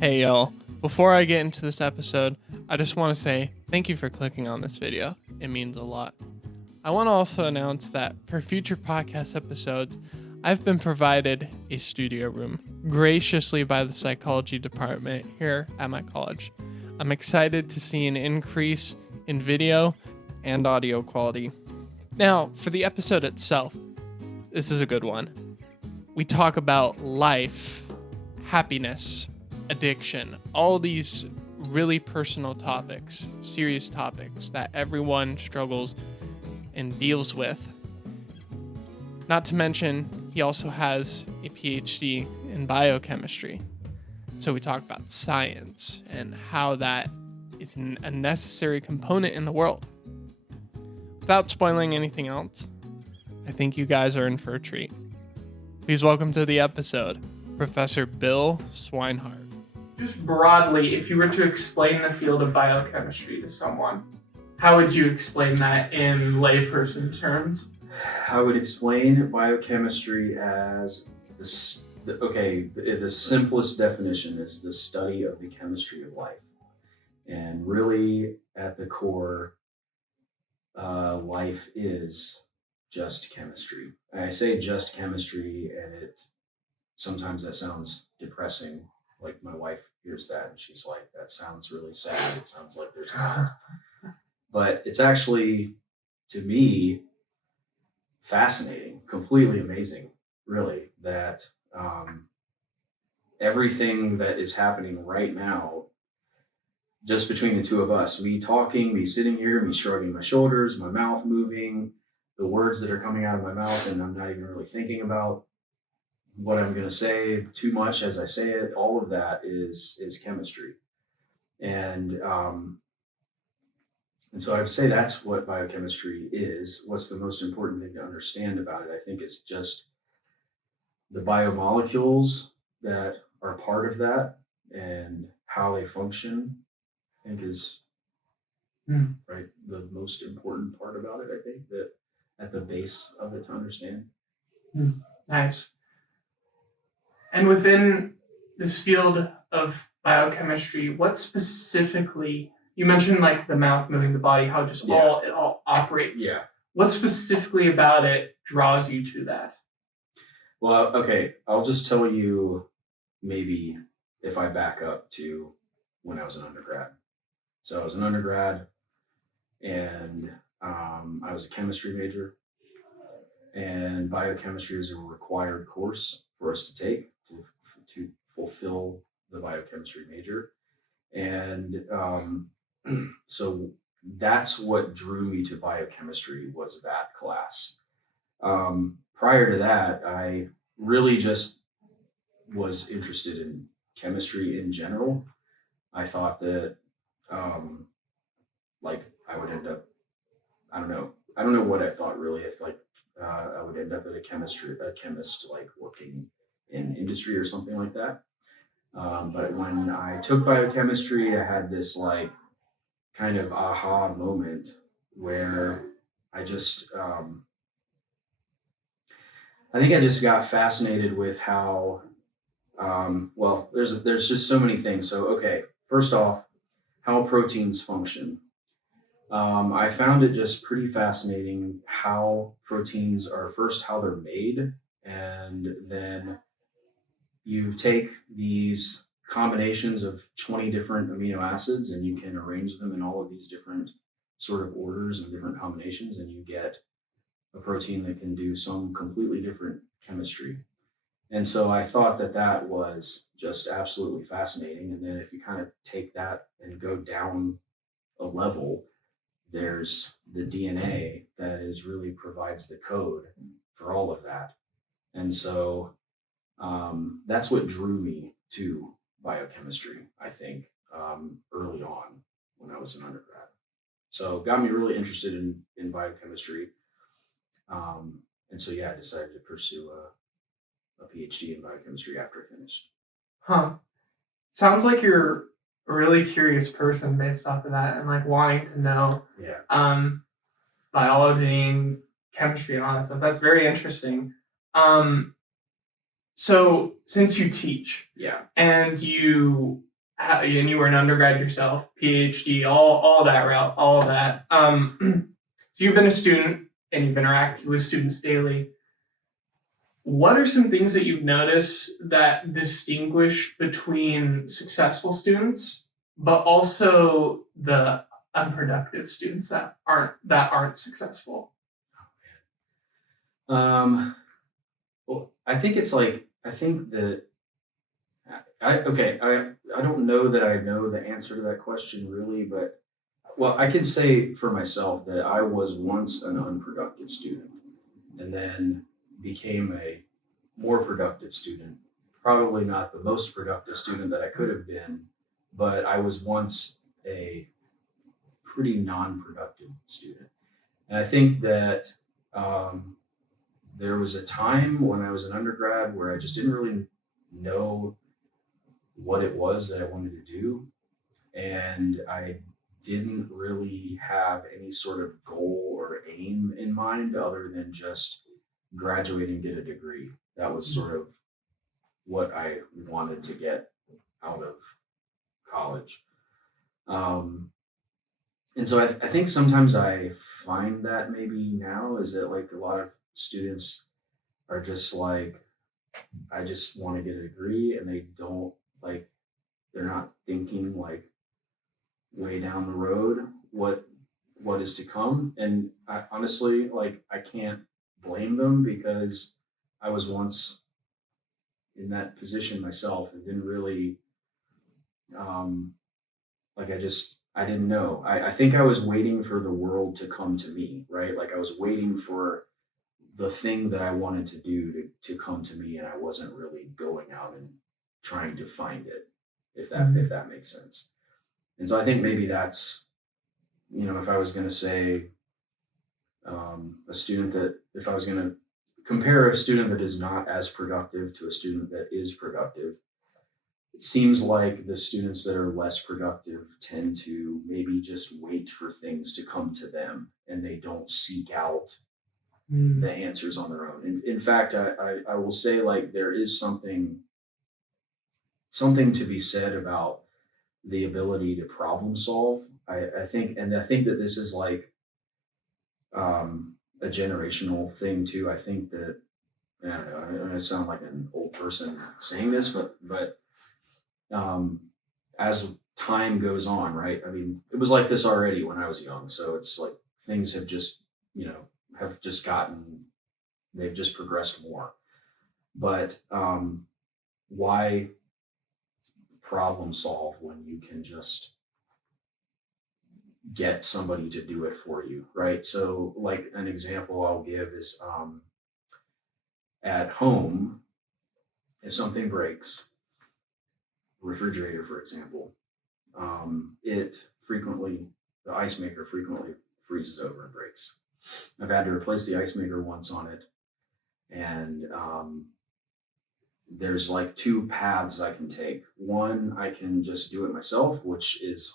Hey y'all, before I get into this episode, I just want to say thank you for clicking on this video. It means a lot. I want to also announce that for future podcast episodes, I've been provided a studio room graciously by the psychology department here at my college. I'm excited to see an increase in video and audio quality. Now, for the episode itself, this is a good one. We talk about life, happiness, addiction, all these really personal topics, serious topics that everyone struggles and deals with. Not to mention, he also has a PhD in biochemistry. So we talk about science and how that is a necessary component in the world. Without spoiling anything else, I think you guys are in for a treat. Please welcome to the episode, Professor Bill Swinehart. Just broadly, if you were to explain the field of biochemistry to someone, how would you explain that in layperson terms? I would explain biochemistry as the simplest definition is the study of the chemistry of life. And really, at the core, life is just chemistry. I say just chemistry, and sometimes that sounds depressing. Like my wife hears that and she's like, that sounds really sad. It sounds like there's not. But it's actually, to me, fascinating, completely amazing, really, that everything that is happening right now, just between the two of us, me talking, me sitting here, me shrugging my shoulders, my mouth moving, the words that are coming out of my mouth, and I'm not even really thinking about what I'm going to say too much as I say it, all of that is chemistry. And so I would say that's what biochemistry is. What's the most important thing to understand about it, I think, is just the biomolecules that are part of that and how they function, I think is right the most important part about it, I think, that at the base of it to understand. Nice. And within this field of biochemistry, what specifically, you mentioned like the mouth moving the body, how just it all operates. Yeah. What specifically about it draws you to that? Well, okay, I'll just tell you maybe if I back up to when I was an undergrad. So I was an undergrad and I was a chemistry major, and biochemistry is a required course for us to take to fulfill the biochemistry major. And so that's what drew me to biochemistry, was that class. Prior to that, I really just was interested in chemistry in general. I thought that I would end up, I don't know what I thought really, if I would end up at a chemist, like working in industry or something like that. But when I took biochemistry, I had this like kind of aha moment where I just, I think I just got fascinated with how, there's just so many things. So, okay, first off, how proteins function. I found it just pretty fascinating how proteins are, first, how they're made, and then you take these combinations of 20 different amino acids and you can arrange them in all of these different sort of orders and different combinations, and you get a protein that can do some completely different chemistry. And so I thought that was just absolutely fascinating. And then if you kind of take that and go down a level, there's the DNA that really provides the code for all of that. And so that's what drew me to biochemistry, I think, early on when I was an undergrad. So got me really interested in biochemistry. And so, I decided to pursue a PhD in biochemistry after I finished. Sounds like you're a really curious person based off of that, and like wanting to know biology and chemistry and all that stuff. That's very interesting. So since you teach Yeah. and you were an undergrad yourself, PhD, all that route, all that. So you've been a student and you've interacted with students daily. What are some things that you've noticed that distinguish between successful students, but also the unproductive students that aren't successful? Well, I think it's like I think that I don't know that I know the answer to that question really, but well, I can say for myself that I was once an unproductive student and then became a more productive student. Probably not the most productive student that I could have been, but I was once a pretty non-productive student. And I think that there was a time when I was an undergrad where I just didn't really know what it was that I wanted to do. And I didn't really have any sort of goal or aim in mind other than just graduate and get a degree. That was sort of what I wanted to get out of college. Um, and so I think sometimes I find that maybe now is that like a lot of students are just like, I just want to get a degree and they don't like, they're not thinking like way down the road what is to come. And I honestly like I can't blame them because I was once in that position myself and didn't really um like I didn't know. I think I was waiting for the world to come to me, right? Like I was waiting for the thing that I wanted to do to come to me and I wasn't really going out and trying to find it, if that makes sense. And so I think maybe that's, if I was going to say a student that, if I was going to compare a student that is not as productive to a student that is productive, it seems like the students that are less productive tend to maybe just wait for things to come to them and they don't seek out the answers on their own. In fact, I will say like there is something to be said about the ability to problem solve. I think that this is like a generational thing too. I think that I don't know. I'm gonna sound like an old person saying this, but as time goes on, right? I mean, it was like this already when I was young. So it's like things have just have just gotten they've just progressed more. But why problem solve when you can just get somebody to do it for you, right? So, like an example I'll give is at home, if something breaks, refrigerator, for example, it frequently, the ice maker frequently freezes over and breaks. I've had to replace the ice maker once on it, and there's like two paths I can take. One, I can just do it myself, which is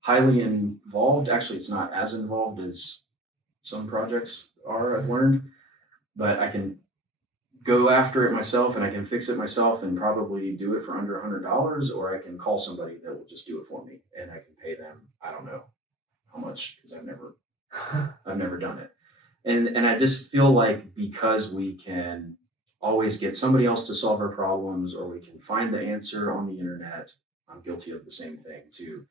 highly involved. Actually, it's not as involved as some projects are, I've learned, but I can go after it myself and I can fix it myself and probably do it for under $100, or I can call somebody that will just do it for me and I can pay them, I don't know how much because I've never done it. And I just feel like because we can always get somebody else to solve our problems or we can find the answer on the internet, I'm guilty of the same thing too.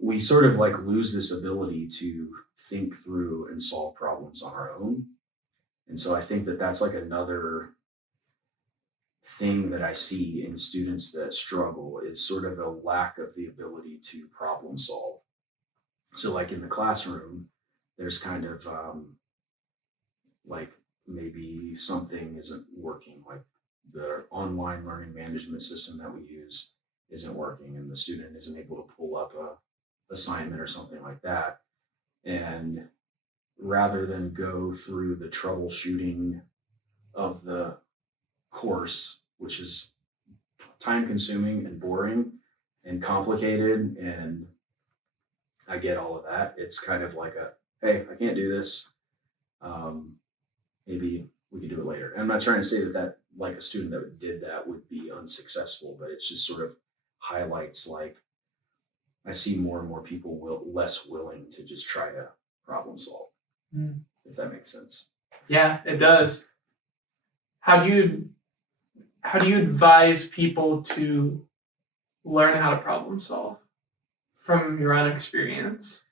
We sort of like lose this ability to think through and solve problems on our own. And so I think that that's like another thing that I see in students that struggle is sort of a lack of the ability to problem solve. So like in the classroom, there's kind of like maybe something isn't working, like the online learning management system that we use isn't working and the student isn't able to pull up a assignment or something like that. And rather than go through the troubleshooting of the course, which is time consuming and boring and complicated, and I get all of that, it's kind of like hey, I can't do this. Maybe we could do it later. And I'm not trying to say that like a student that did that would be unsuccessful, but it's just sort of highlights like I see more and more people less willing to just try to problem solve, if that makes sense. Yeah, it does. How do you advise people to learn how to problem solve from your own experience?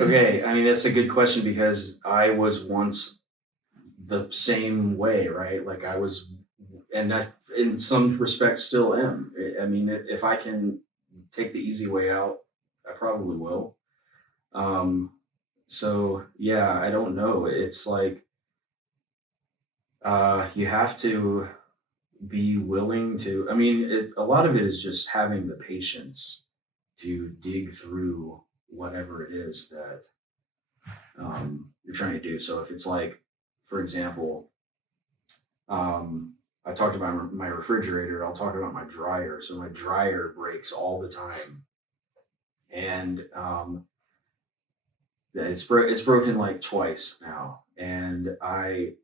Okay, I mean, that's a good question because I was once the same way, right? Like I was, and that in some respects still am. I mean, if I can take the easy way out, I probably will. So yeah, I don't know. It's like you have to be willing to. I mean, a lot of it is just having the patience to dig through whatever it is that you're trying to do. So if it's like, for example, I talked about my refrigerator. I'll talk about my dryer. So my dryer breaks all the time, and it's broken like twice now. And I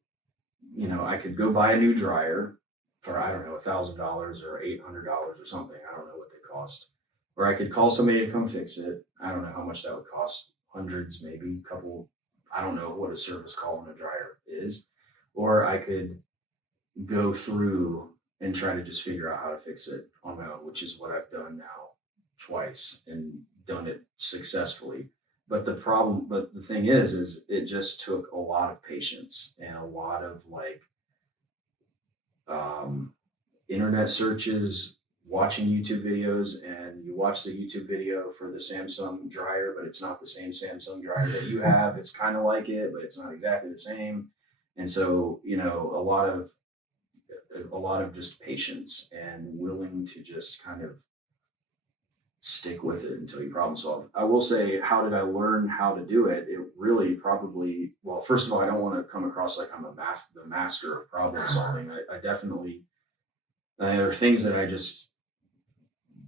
could go buy a new dryer for I don't know $1,000 or $800 or something. I don't know what they cost. Or I could call somebody to come fix it. I don't know how much that would cost. Hundreds, maybe a couple. I don't know what a service call on a dryer is. Or I could go through and try to just figure out how to fix it on my own, which is what I've done now twice and done it successfully. But the thing is it just took a lot of patience and a lot of like internet searches, watching YouTube videos, and you watch the YouTube video for the Samsung dryer, but it's not the same Samsung dryer that you have. It's kind of like it, but it's not exactly the same. And so, a lot of just patience and willing to just kind of stick with it until you problem solve. I will say, how did I learn how to do it? It really probably, well, first of all, I don't want to come across like I'm the master of problem solving. I definitely, there are things that I just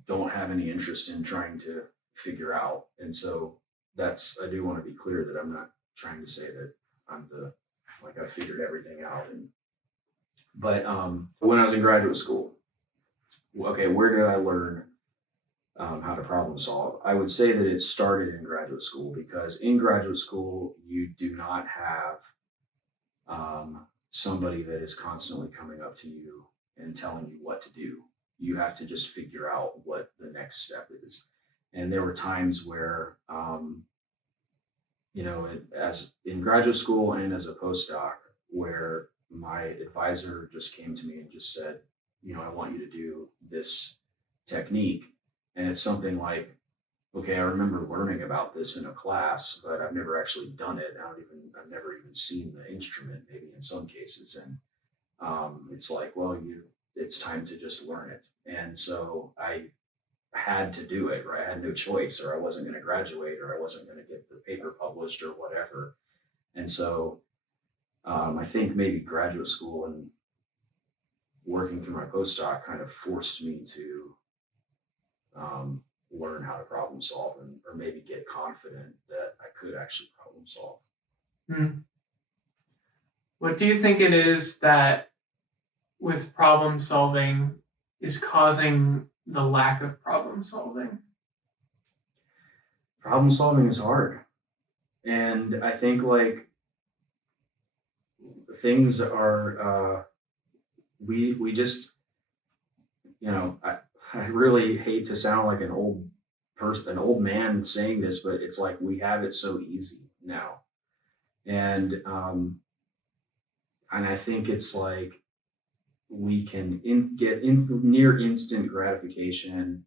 don't have any interest in trying to figure out. And so I do want to be clear that I'm not trying to say that I figured everything out. But when I was in graduate school, okay, where did I learn how to problem solve? I would say that it started in graduate school because in graduate school, you do not have somebody that is constantly coming up to you and telling you what to do. You have to just figure out what the next step is. And there were times where, as in graduate school and as a postdoc, where my advisor just came to me and just said, I want you to do this technique. And it's something like, okay, I remember learning about this in a class, but I've never actually done it. I've never even seen the instrument, maybe in some cases. And it's like, well, it's time to just learn it. And so I had to do it, right? I had no choice, or I wasn't going to graduate, or I wasn't going to get the paper published or whatever. And so I think maybe graduate school and working through my postdoc kind of forced me to learn how to problem solve or maybe get confident that I could actually problem solve. What do you think it is that with problem solving is causing the lack of problem solving? Problem solving is hard. And I think like things are, we just, I really hate to sound like an old man saying this, but it's like we have it so easy now. And I think it's like we can get near instant gratification,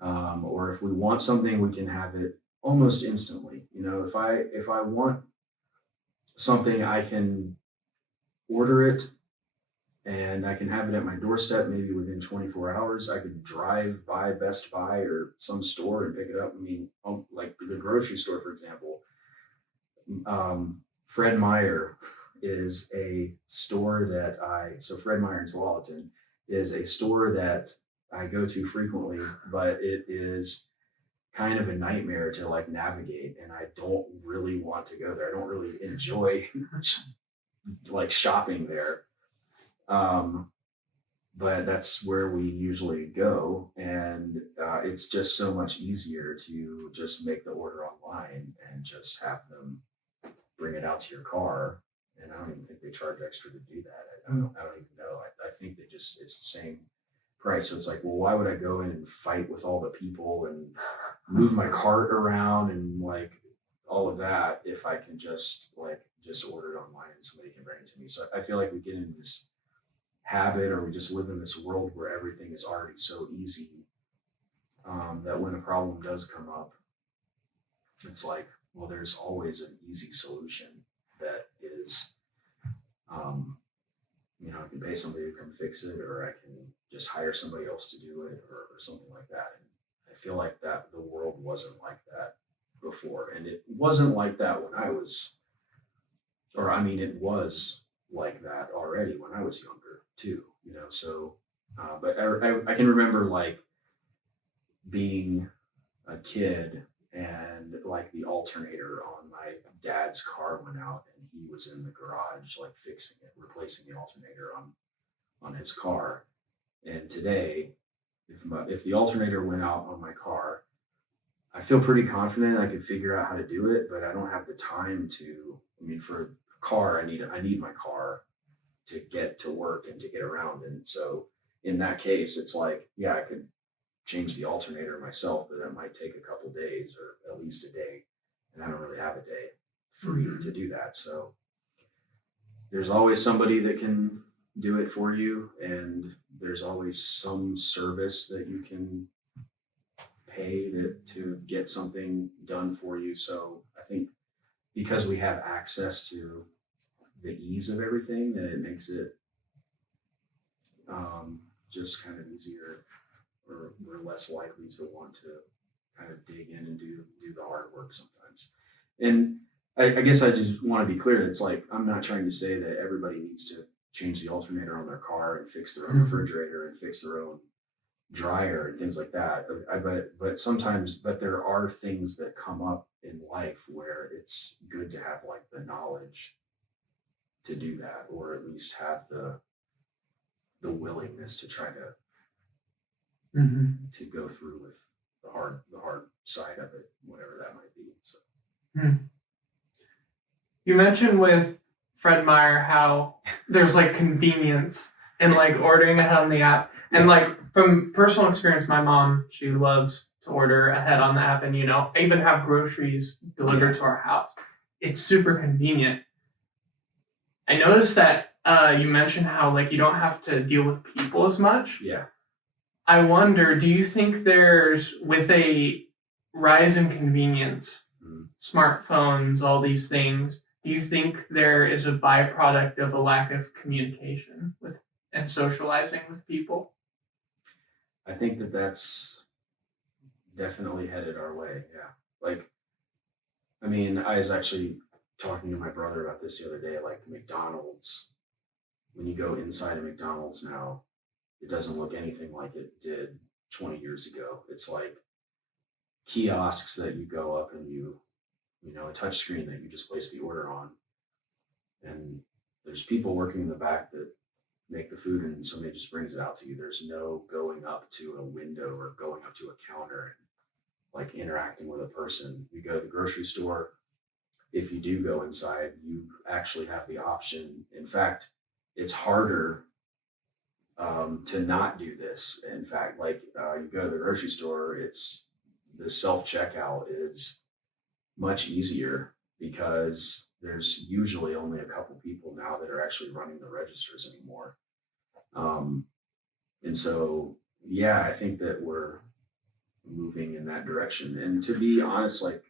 or if we want something, we can have it almost instantly. If I want something, I can order it and I can have it at my doorstep maybe within 24 hours. I could drive by Best Buy or some store and pick it up. I mean, like the grocery store, for example. Fred Meyer is a store so Fred Meyer in Tualatin is a store that I go to frequently, but it is kind of a nightmare to like navigate, and I don't really want to go there. I don't really enjoy like shopping there. But that's where we usually go, and it's just so much easier to just make the order online and just have them bring it out to your car. And I don't even think they charge extra to do that. I don't even know. I think they just, it's the same price. So it's like, well, why would I go in and fight with all the people and move my cart around and like all of that if I can just order it online and somebody can bring it to me? So I feel like we get into this habit, or we just live in this world where everything is already so easy, that when a problem does come up, it's like, well, there's always an easy solution that is, I can pay somebody to come fix it, or I can just hire somebody else to do it, or something like that. And I feel like that the world wasn't like that before, and it wasn't like that when I was, it was like that already when I was younger too, So, but I can remember like being a kid, and like the alternator on my dad's car went out, and he was in the garage like fixing it, replacing the alternator on his car. And today, if the alternator went out on my car, I feel pretty confident I could figure out how to do it, but I don't have the time to. For a car, I need my car to get to work and to get around. And so in that case, it's like, yeah, I could change the alternator myself, but that might take a couple days, or at least a day. And I don't really have a day free to do that. So there's always somebody that can do it for you, and there's always some service that you can pay to get something done for you. So I think because we have access to the ease of everything, that it makes it just kind of easier, or we're less likely to want to kind of dig in and do the hard work sometimes. And I guess I just want to be clear. It's like, I'm not trying to say that everybody needs to change the alternator on their car and fix their own refrigerator and fix their own dryer and things like that. But there are things that come up in life where it's good to have like the knowledge to do that, or at least have the willingness to try to go through with the hard side of it, whatever that might be. So. You mentioned with Fred Meyer how there's like convenience in like ordering ahead on the app. And like from personal experience, my mom, she loves to order ahead on the app, and I even have groceries delivered to our house. It's super convenient. I noticed that you mentioned how like you don't have to deal with people as much. Yeah. I wonder, do you think there's, with a rise in convenience, smartphones, all these things, do you think there is a byproduct of a lack of communication and socializing with people? I think that's definitely headed our way. Yeah. Like, I was actually talking to my brother about this the other day. Like McDonald's, when you go inside a McDonald's now, it doesn't look anything like it did 20 years ago. It's like kiosks that you go up and a touch screen that you just place the order on. And there's people working in the back that make the food, and somebody just brings it out to you. There's no going up to a window or going up to a counter and like interacting with a person. You go to the grocery store, if you do go inside, you actually have the option. In fact, it's harder to not do this. In fact, like you go to the grocery store, the self-checkout is much easier because there's usually only a couple people now that are actually running the registers anymore. And so, yeah, I think that we're moving in that direction. And to be honest, like,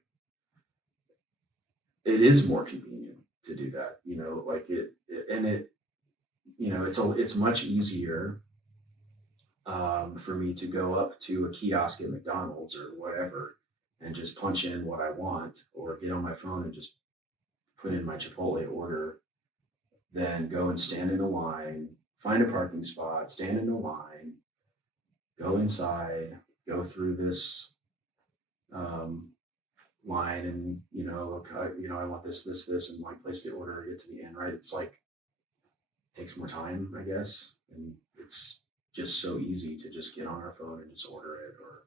it is more convenient to do that, it's much easier for me to go up to a kiosk at McDonald's or whatever and just punch in what I want, or get on my phone and just put in my Chipotle order, then go and stand in a line, find a parking spot, stand in a line, go inside, go through this line, and look, I want this, and like place the order, get to the end, right? It's like takes more time, I guess, and it's just so easy to just get on our phone and just order it, or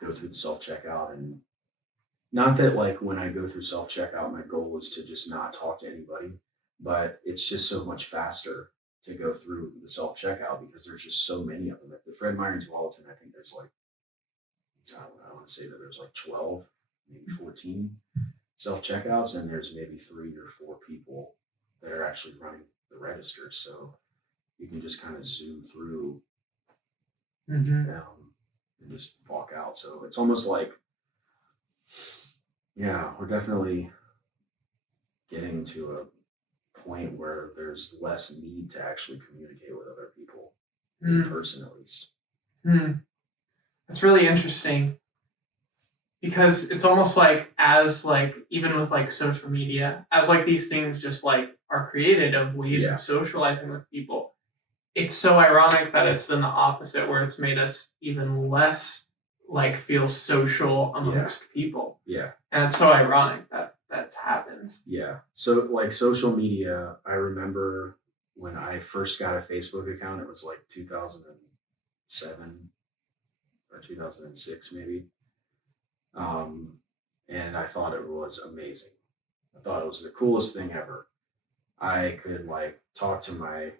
go through the self checkout. And not that like when I go through self checkout, my goal is to just not talk to anybody, but it's just so much faster to go through the self checkout because there's just so many of them. At the Fred Meyer in Tualatin, I think there's like, I want to say that there's like 12, maybe 14 self checkouts, and there's maybe 3 or 4 people that are actually running the register. So you can just kind of zoom through and just walk out. So it's almost like, yeah, we're definitely getting to a point where there's less need to actually communicate with other people in person, at least. That's really interesting, because it's almost like, as like, even with like social media, as like these things just like are created of ways of socializing with people, it's so ironic that it's in the opposite, where it's made us even less like feel social amongst people. Yeah. And it's so ironic that that happens. Yeah. So like social media, I remember when I first got a Facebook account, it was like 2007 or 2006 maybe. And I thought it was amazing. I thought it was the coolest thing ever. I could like talk to my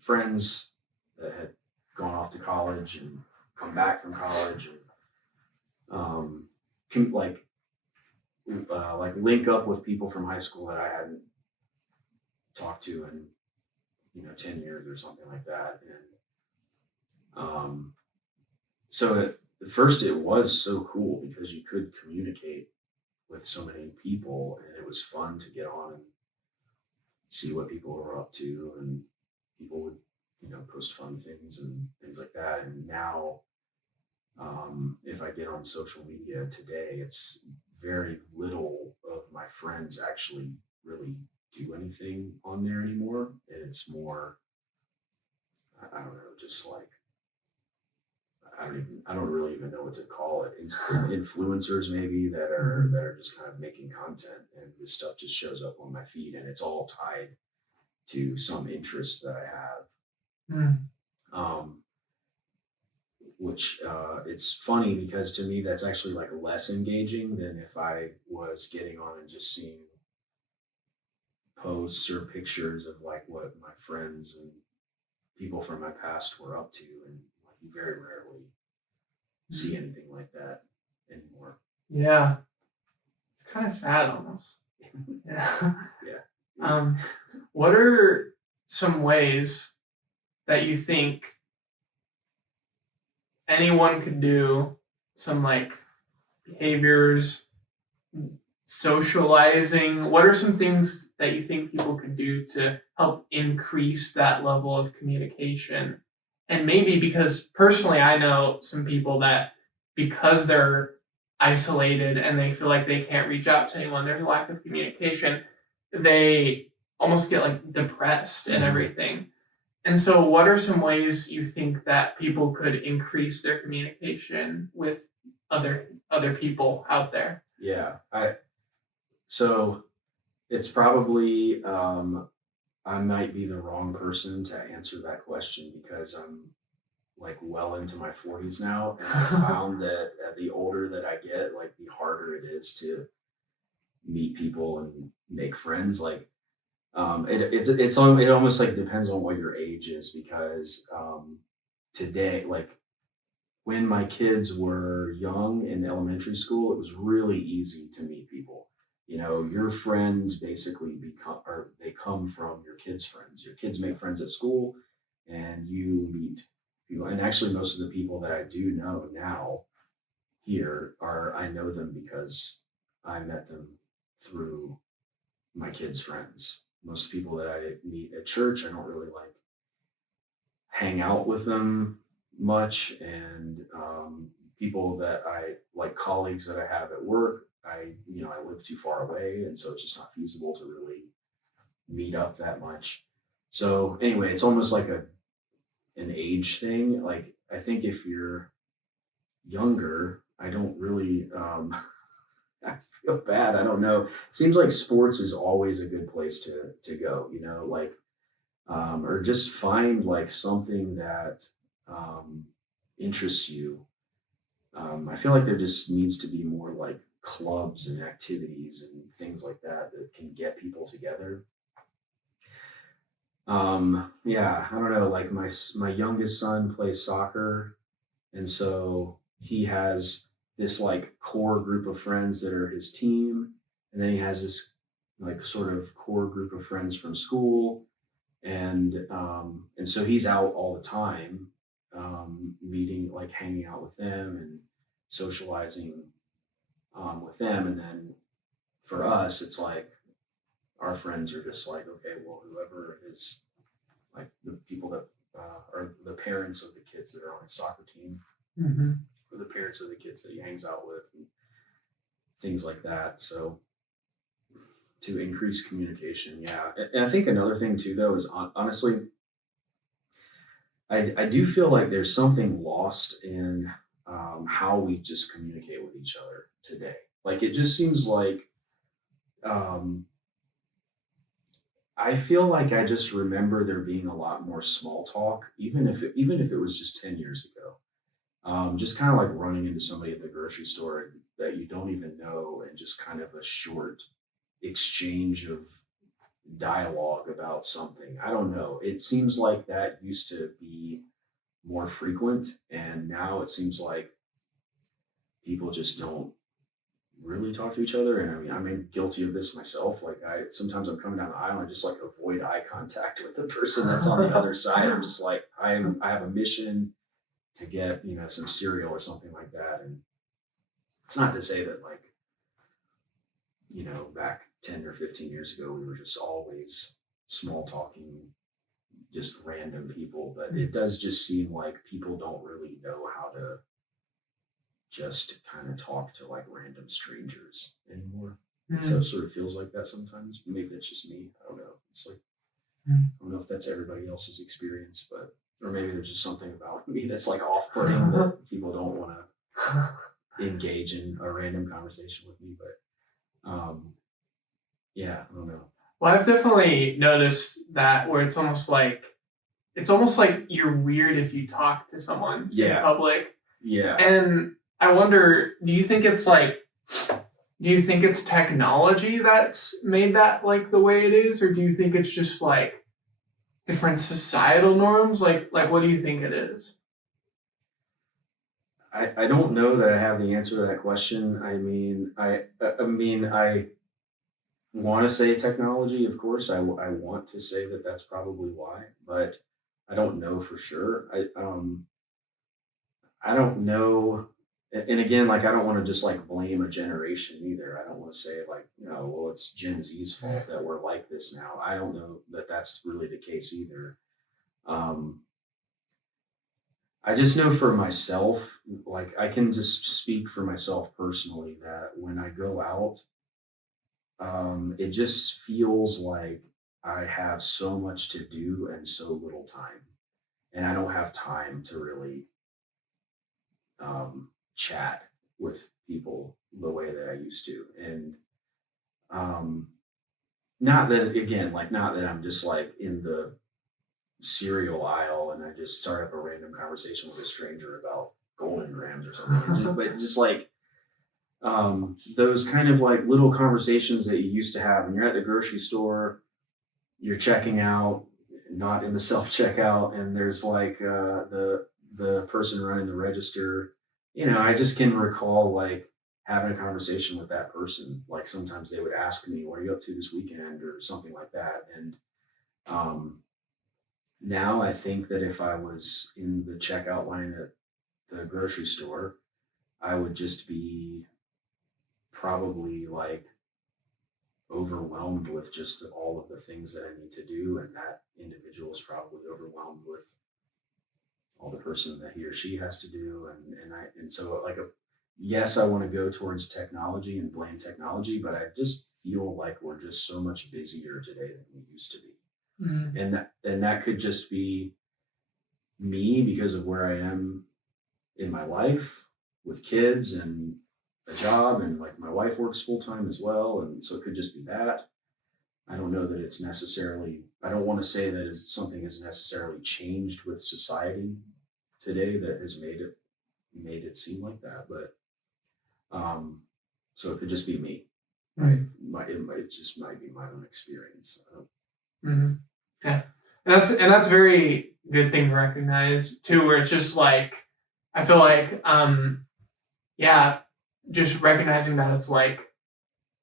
friends that had gone off to college and come back from college, and like link up with people from high school that I hadn't talked to in 10 years or something like that. And so at first it was so cool because you could communicate with so many people, and it was fun to get on and see what people were up to, and people would post fun things and things like that. And now if I get on social media today, it's very little of my friends actually really do anything on there anymore, and it's more, I don't know, just like I don't really even know what to call it. Influencers maybe that are just kind of making content, and this stuff just shows up on my feed, and it's all tied to some interest that I have. Which it's funny because to me that's actually like less engaging than if I was getting on and just seeing posts or pictures of like what my friends and people from my past were up to, and like you very rarely see anything like that anymore. Yeah, it's kind of sad almost. Yeah. Yeah. What are some ways that you think anyone could do, some like behaviors, socializing? What are some things that you think people could do to help increase that level of communication? And maybe, because personally I know some people that, because they're isolated and they feel like they can't reach out to anyone, there's a lack of communication, they almost get like depressed and everything. And so what are some ways you think that people could increase their communication with other people out there? Yeah. So it's probably I might be the wrong person to answer that question because I'm like well into my 40s now, and I found that the older that I get, like the harder it is to meet people and make friends. Like it almost like depends on what your age is, because today, like when my kids were young in elementary school, it was really easy to meet people. Your friends basically come from your kids' friends. Your kids make friends at school, and you meet people. And actually, most of the people that I do know now here I know them because I met them through my kids' friends. Most people that I meet at church, I don't really like hang out with them much, and people that I like, colleagues that I have at work, I live too far away, and so it's just not feasible to really meet up that much. So anyway, it's almost like an age thing. Like I think if you're younger, I don't really I feel bad. I don't know. Seems like sports is always a good place to go, like or just find like something that um, interests you. I feel like there just needs to be more like clubs and activities and things like that that can get people together. Yeah, I don't know. Like my youngest son plays soccer, and so he has this like core group of friends that are his team, and then he has this like sort of core group of friends from school, and so he's out all the time, meeting like hanging out with them and socializing with them, and then for us, it's like our friends are just like, okay, well, whoever is like the people that are the parents of the kids that are on his soccer team, Mm-hmm. or the parents of the kids that he hangs out with, and things like that. So to increase communication, yeah. And I think another thing too, though, is honestly, I do feel like there's something lost in how we just communicate with each other today. Like it just seems like um, I feel like I just remember there being a lot more small talk, even if it was just 10 years ago. Just kind of like running into somebody at the grocery store that you don't even know, and just kind of a short exchange of dialogue about something. I don't know. It seems like that used to be more frequent, and now it seems like people just don't really talk to each other. And I mean, I'm guilty of this myself. Like I sometimes I'm coming down the aisle and just like avoid eye contact with the person that's on the other side. I'm just like I have a mission to get some cereal or something like that. And it's not to say that like back 10 or 15 years ago we were just always small talking just random people, but it does just seem like people don't really know how to just kind of talk to like random strangers anymore. So it sort of feels like that sometimes. Maybe that's just me. I don't know. It's like I don't know if that's everybody else's experience, but or maybe there's just something about me that's like off-putting that people don't want to engage in a random conversation with me. But yeah, I don't know. Well, I've definitely noticed that where it's almost like you're weird if you talk to someone in public. Yeah. And I wonder, do you think it's technology that's made that like the way it is, or do you think it's just like different societal norms? Like what do you think it is? I don't know that I have the answer to that question. I want to say technology, of course. I want to say that that's probably why, but I don't know for sure. I don't know. And again, like I don't want to just like blame a generation either. I don't want to say like, well, it's Gen Z's fault that we're like this now. I don't know that that's really the case either. Um, I just know for myself, like I can just speak for myself personally that when I go out, it just feels like I have so much to do and so little time, and I don't have time to really chat with people the way that I used to. And um, not that again, like not that I'm just like in the cereal aisle and I just start up a random conversation with a stranger about golden grams or something, but just like those kind of like little conversations that you used to have when you're at the grocery store, you're checking out, not in the self checkout, and there's like the person running the register. I just can recall like having a conversation with that person. Like sometimes they would ask me, "What are you up to this weekend?" or something like that. And now I think that if I was in the checkout line at the grocery store, I would just be probably like overwhelmed with just all of the things that I need to do, and that individual is probably overwhelmed with all the person that he or she has to do, and so like yes, I want to go towards technology and blame technology, but I just feel like we're just so much busier today than we used to be, and that could just be me because of where I am in my life with kids and a job, and like my wife works full time as well, and so it could just be that. I don't know that it's necessarily. I don't want to say that something has necessarily changed with society today that has made it seem like that, but so it could just be me, right? It just might be my own experience. Mm-hmm. Yeah, and that's a very good thing to recognize too. Where it's just like I feel like yeah, just recognizing that it's like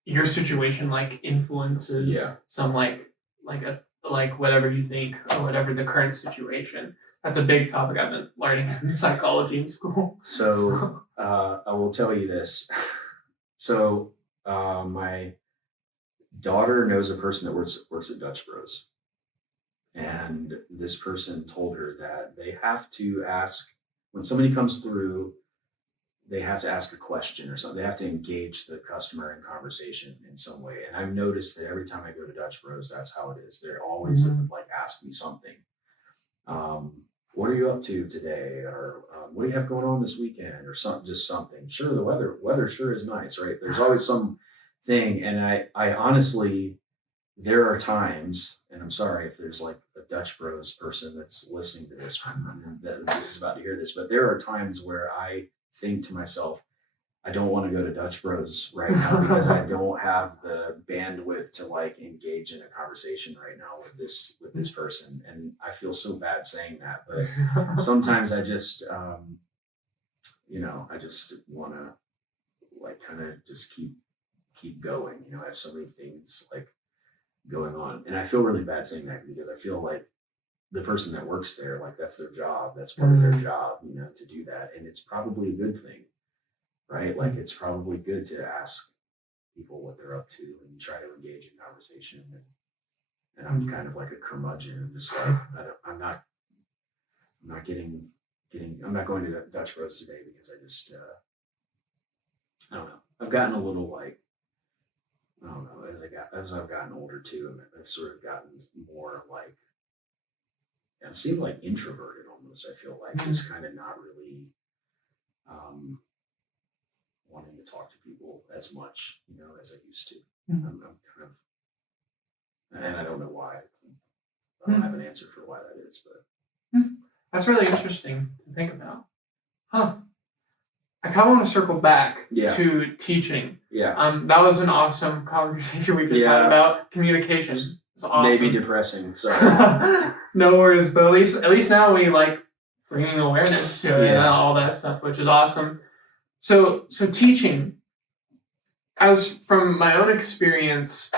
your situation like influences some like whatever you think or whatever the current situation. That's a big topic I've been learning in psychology in school. So I will tell you this. So my daughter knows a person that works at Dutch Bros, and this person told her that they have to ask when somebody comes through. They have to ask a question or something. They have to engage the customer in conversation in some way. And I've noticed that every time I go to Dutch Bros, that's how it is. They're always would like ask me something. What are you up to today? Or what do you have going on this weekend? Or just something. Sure, the weather sure is nice, right? There's always some thing. And I honestly, there are times, and I'm sorry if there's like a Dutch Bros person that's listening to this that is about to hear this, but there are times where I think to myself, I don't want to go to Dutch Bros right now because I don't have the bandwidth to like engage in a conversation right now with this person, and I feel so bad saying that, but sometimes I just I just want to like kind of just keep going. I have so many things like going on, and I feel really bad saying that because I feel like the person that works there, like that's their job, that's part of their job, to do that, and it's probably a good thing, right? Like it's probably good to ask people what they're up to and try to engage in conversation, and I'm kind of like a curmudgeon, just like I'm not going to Dutch Bros today because I just I don't know, I've gotten a little like, I don't know, as I've gotten older too, and I've sort of gotten more like, I seem like introverted almost. I feel like just kind of not really wanting to talk to people as much, as I used to. I'm kind of, and I don't know why. I don't have an answer for why that is, but that's really interesting to think about. Huh. I kind of want to circle back to teaching. Yeah. That was an awesome conversation we just had about communication. It's awesome. Maybe depressing. Sorry. No worries, but at least now we like bringing awareness to it and all that stuff, which is awesome. So teaching, as from my own experience,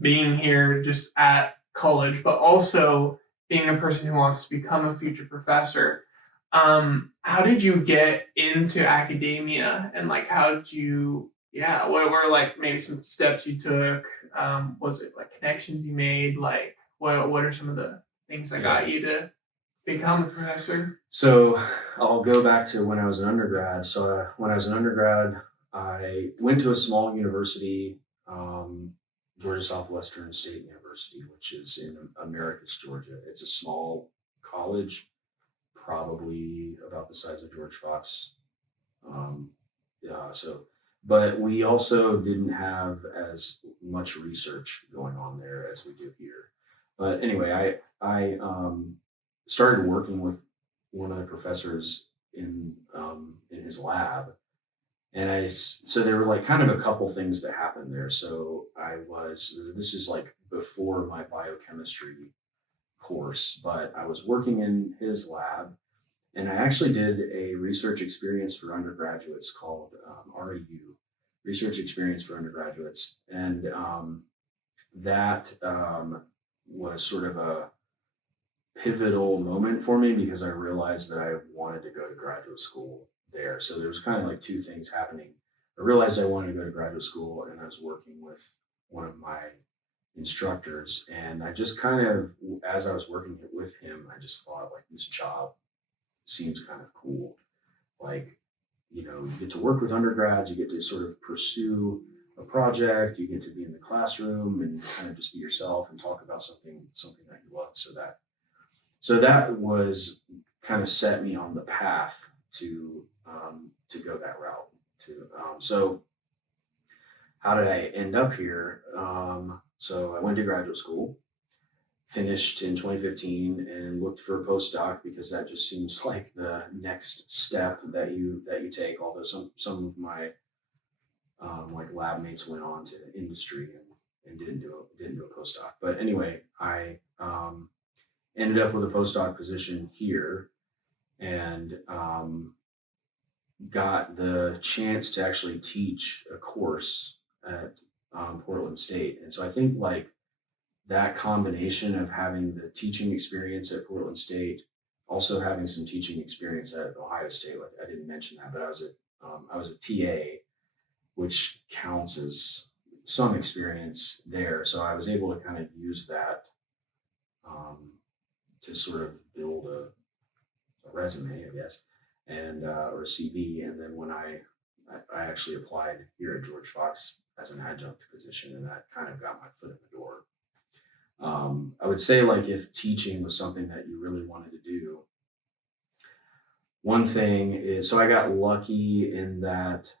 being here just at college, but also being a person who wants to become a future professor. How did you get into academia, and like how did you what were like maybe some steps you took? Was it like connections you made? Like what are some of the things that got you to become a professor? So I'll go back to when I was an undergrad. So when I was an undergrad, I went to a small university, Georgia Southwestern State University, which is in Americus, Georgia. It's a small college, probably about the size of George Fox. But we also didn't have as much research going on there as we do here. But anyway, I started working with one of the professors in his lab, and so there were like kind of a couple things that happened there. So this is like before my biochemistry course, but I was working in his lab, and I actually did a research experience for undergraduates called REU, Research Experience for Undergraduates. And that was sort of a pivotal moment for me because I realized that I wanted to go to graduate school there. So there was kind of like two things happening. I realized I wanted to go to graduate school, and I was working with one of my instructors, and I just kind of, as I was working with him, I just thought like this job seems kind of cool. Like, you get to work with undergrads, you get to sort of pursue a project, you get to be in the classroom and kind of just be yourself and talk about something that you love. So that was kind of set me on the path to go that route, too. So how did I end up here? So I went to graduate school, finished in 2015, and looked for a postdoc because that just seems like the next step that you take. Although some of my like lab mates went on to industry and didn't do a postdoc. But anyway, I ended up with a postdoc position here, and got the chance to actually teach a course at Portland State. And so I think like that combination of having the teaching experience at Portland State, also having some teaching experience at Ohio State. Like I didn't mention that, but I was a TA, which counts as some experience there. So I was able to kind of use that to sort of build a resume, I guess, and or a CV. And then when I actually applied here at George Fox as an adjunct position, and that kind of got my foot in the door. I would say like if teaching was something that you really wanted to do, one thing is, so I got lucky in that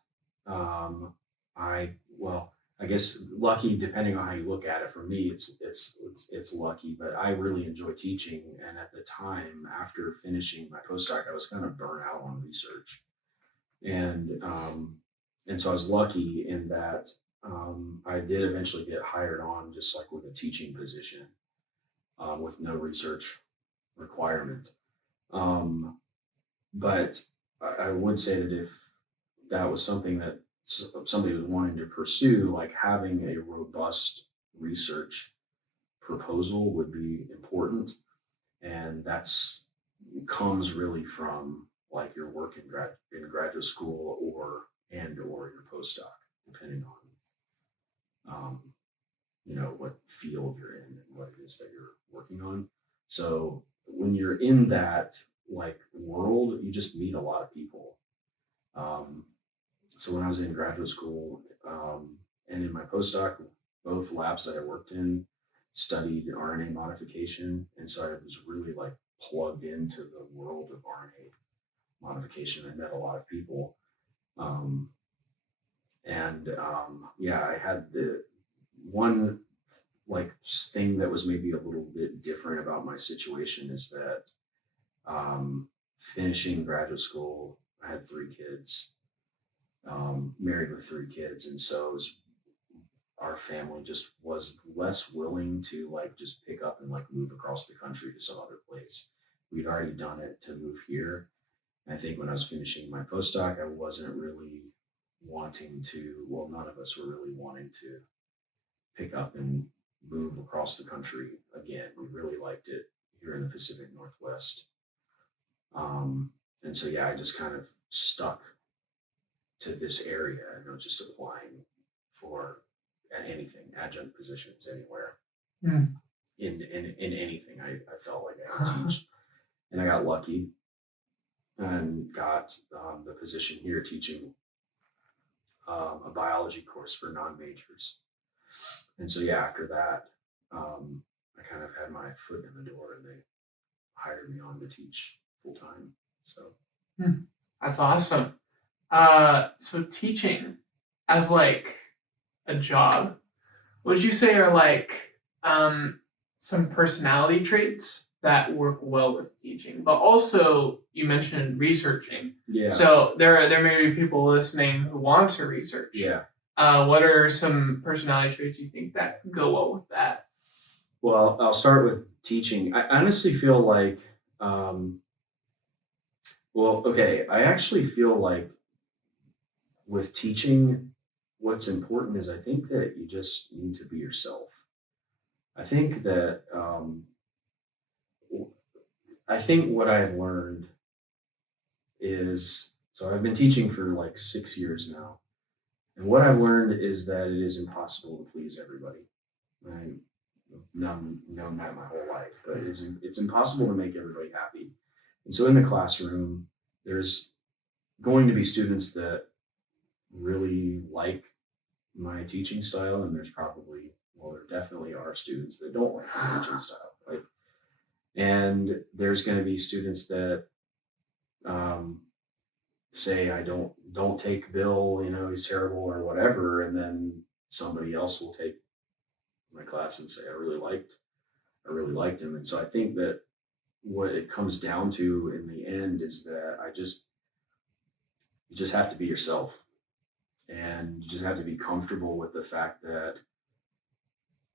I guess lucky depending on how you look at it. For me, it's lucky, but I really enjoy teaching. And at the time, after finishing my postdoc, I was kind of burnt out on research, and so I was lucky in that I did eventually get hired on just like with a teaching position with no research requirement. But I would say that if that was something that somebody was wanting to pursue, like having a robust research proposal would be important. And that's comes really from like your work in graduate school or your postdoc, depending on what field you're in and what it is that you're working on. So when you're in that like world, you just meet a lot of people. So when I was in graduate school and in my postdoc, both labs that I worked in studied RNA modification, and so I was really like plugged into the world of RNA modification. I met a lot of people, yeah, I had the one like thing that was maybe a little bit different about my situation is that finishing graduate school, I had 3 kids, married with 3 kids, and so our family just was less willing to like just pick up and like move across the country to some other place. We'd already done it to move here. And I think when I was finishing my postdoc, I wasn't really wanting to, well, none of us were really wanting to pick up and move across the country again. We really liked it here in the Pacific Northwest. And so, yeah, I just kind of stuck to this area and I was just applying for anything, adjunct positions anywhere. In anything I felt like I could teach. And I got lucky and got the position here teaching a biology course for non-majors. And so, yeah, after that, I kind of had my foot in the door and they hired me on to teach full time. So that's awesome. So teaching as like a job, what would you say are like some personality traits that work well with teaching? But also you mentioned researching. Yeah. So there may be people listening who want to research. Yeah. What are some personality traits you think that go well with that? Well, I'll start with teaching. I honestly feel like, I actually feel like with teaching, what's important is I think that you just need to be yourself. I think that, I think what I've learned is, so I've been teaching for like 6 years now. And what I've learned is that it is impossible to please everybody. I've known that my whole life, but it's impossible to make everybody happy. And so in the classroom, there's going to be students that really like my teaching style, and there definitely are students that don't like my teaching style. And there's going to be students that say I don't take Bill, he's terrible or whatever, and then somebody else will take my class and say I really liked him. And so I think that what it comes down to in the end is that you just have to be yourself, and you just have to be comfortable with the fact that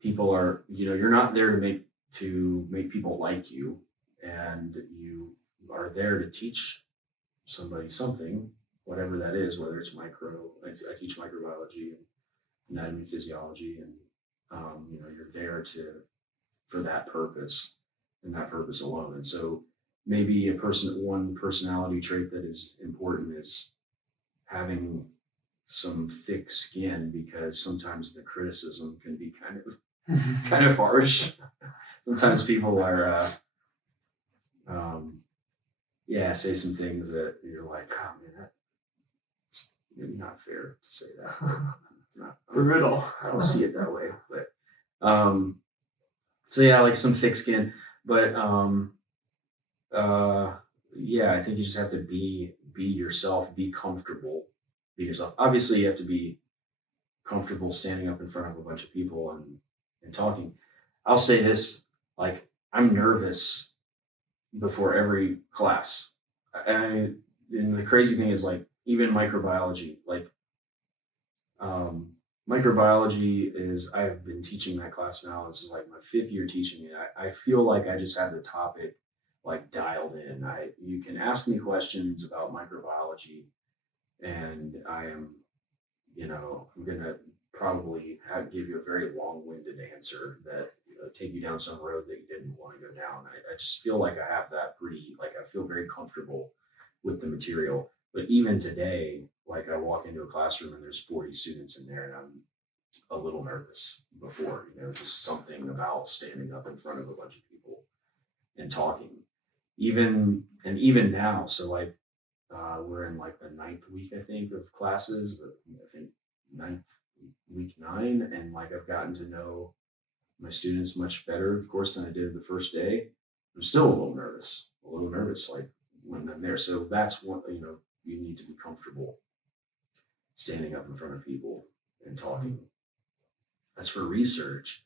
people are, you're not there to make people like you, and you are there to teach somebody something, whatever that is, whether it's I teach microbiology and anatomy, physiology, and you're there for that purpose and that purpose alone. And so maybe one personality trait that is important is having some thick skin, because sometimes the criticism can be kind of harsh. Sometimes people are say some things that you're like, oh man, that's maybe not fair to say that. Brutal. I don't see it that way, but so yeah, like some thick skin, but I think you just have to be yourself, be comfortable, be yourself. Obviously, you have to be comfortable standing up in front of a bunch of people and talking. I'll say this, like, I'm nervous before every class. And the crazy thing is, like, even microbiology, like, microbiology is, I've been teaching that class now. This is like my 5th year teaching it. I feel like I just have the topic like dialed in. You can ask me questions about microbiology, and I am, I'm gonna probably give you a very long-winded answer that take you down some road that you didn't want to go down. I just feel like I have that I feel very comfortable with the material. But even today, like, I walk into a classroom and there's 40 students in there, and I'm a little nervous before, just something about standing up in front of a bunch of people and talking. Even now, so like we're in like the 9th week, I think, of classes. I think 9th, week 9, and like I've gotten to know my students much better, of course, than I did the first day. I'm still a little nervous, like when I'm there. So that's what you need to be comfortable standing up in front of people and talking. As for research,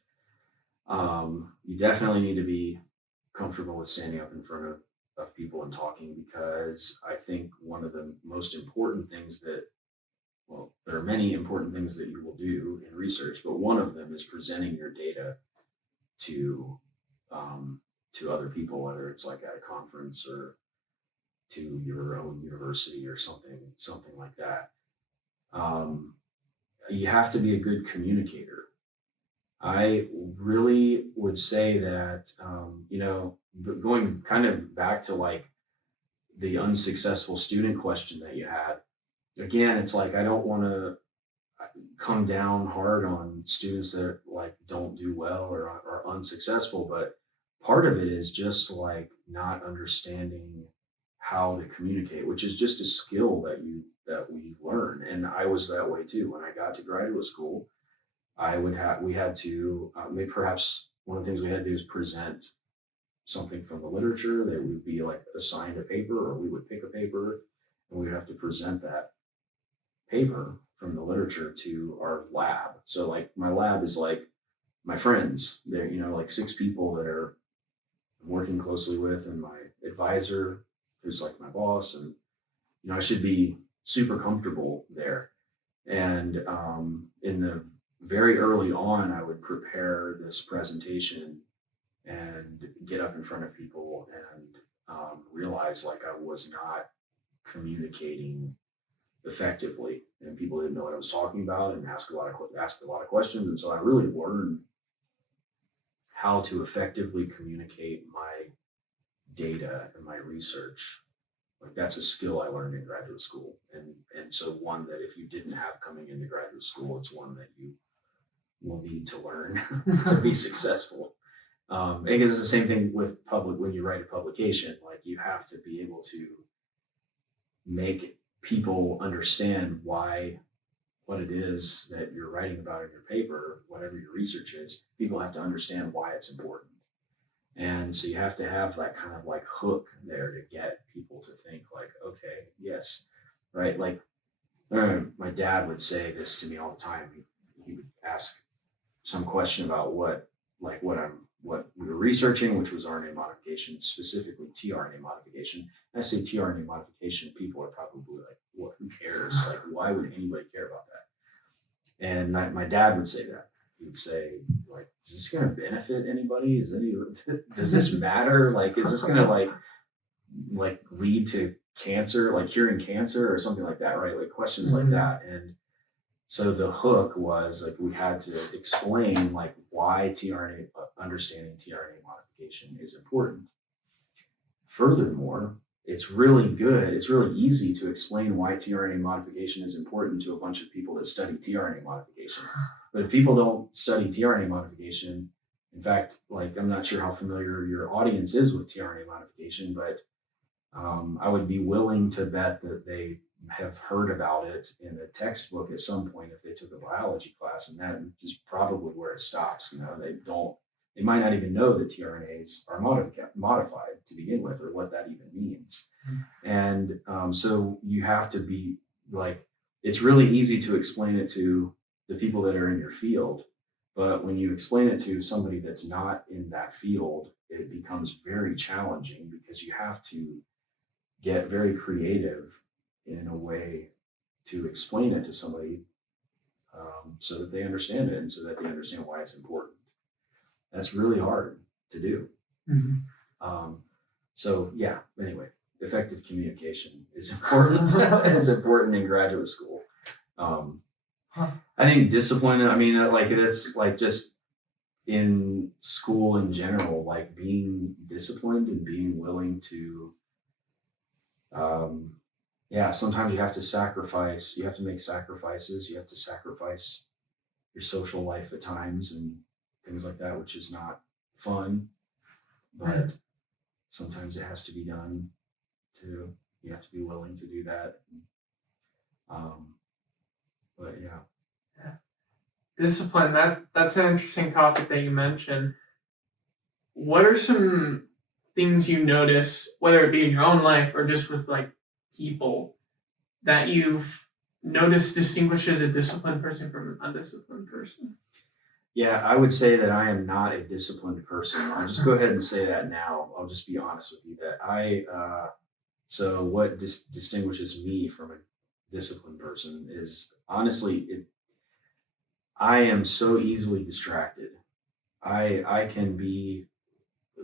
you definitely need to be comfortable with standing up in front of people and talking, because I think one of the most important things there are many important things that you will do in research, but one of them is presenting your data to other people, whether it's like at a conference or to your own university or something like that. You have to be a good communicator. I really would say that, going kind of back to like the unsuccessful student question that you had, again, it's like I don't want to come down hard on students that like don't do well or are unsuccessful, but part of it is just like not understanding how to communicate, which is just a skill that we learn. And I was that way too. When I got to graduate school, we had to maybe perhaps one of the things we had to do is present something from the literature. That would be like assigned a paper, or we would pick a paper and we'd have to present that paper from the literature to our lab. So like my lab is like my friends. They're, like 6 people that are working closely with, and my advisor, who's like my boss, and I should be super comfortable there. And in the very early on, I would prepare this presentation and get up in front of people and realize like I was not communicating effectively, and people didn't know what I was talking about and ask a lot of questions. And so I really learned how to effectively communicate my data and my research. Like, that's a skill I learned in graduate school, and so one that if you didn't have coming into graduate school, it's one that you will need to learn to be successful. Because it's the same thing with when you write a publication, like you have to be able to make people understand what it is that you're writing about in your paper, whatever your research is. People have to understand why it's important. And so you have to have that kind of like hook there to get people to think like, okay, yes, right? Like, I remember my dad would say this to me all the time. He would ask some question about what we were researching, which was RNA modification, specifically tRNA modification. And I say tRNA modification, people are probably like, "What? Who cares? Like, why would anybody care about that?" And my dad would say that. He'd say, like, "Is this going to benefit anybody? Does this matter? Like, is this going to like lead to cancer, like curing cancer or something like that, right? Like questions like that." And so the hook was like we had to explain like why understanding tRNA modification is important. Furthermore, it's really easy to explain why tRNA modification is important to a bunch of people that study tRNA modification. But if people don't study tRNA modification, in fact, like I'm not sure how familiar your audience is with tRNA modification, but I would be willing to bet that they have heard about it in a textbook at some point if they took a biology class, and that is probably where it stops. They might not even know that tRNAs are modified to begin with, or what that even means. And so you have to be like, it's really easy to explain it to the people that are in your field, but when you explain it to somebody that's not in that field, it becomes very challenging because you have to get very creative in a way to explain it to somebody so that they understand it and so that they understand why it's important. That's really hard to do. So yeah, anyway, effective communication is important. Is important in graduate school. I think discipline, I mean, like it's like just in school in general, like being disciplined and being willing to sometimes you have to make sacrifices. You have to sacrifice your social life at times and things like that, which is not fun, but sometimes it has to be done too. You have to be willing to do that. But yeah. Discipline, that's an interesting topic that you mentioned. What are some things you notice, whether it be in your own life or just with like people, that you've noticed distinguishes a disciplined person from an undisciplined person? Yeah, I would say that I am not a disciplined person. I'll just go ahead and say that now. I'll just be honest with you that so what distinguishes me from a disciplined person is honestly, I am so easily distracted. I can be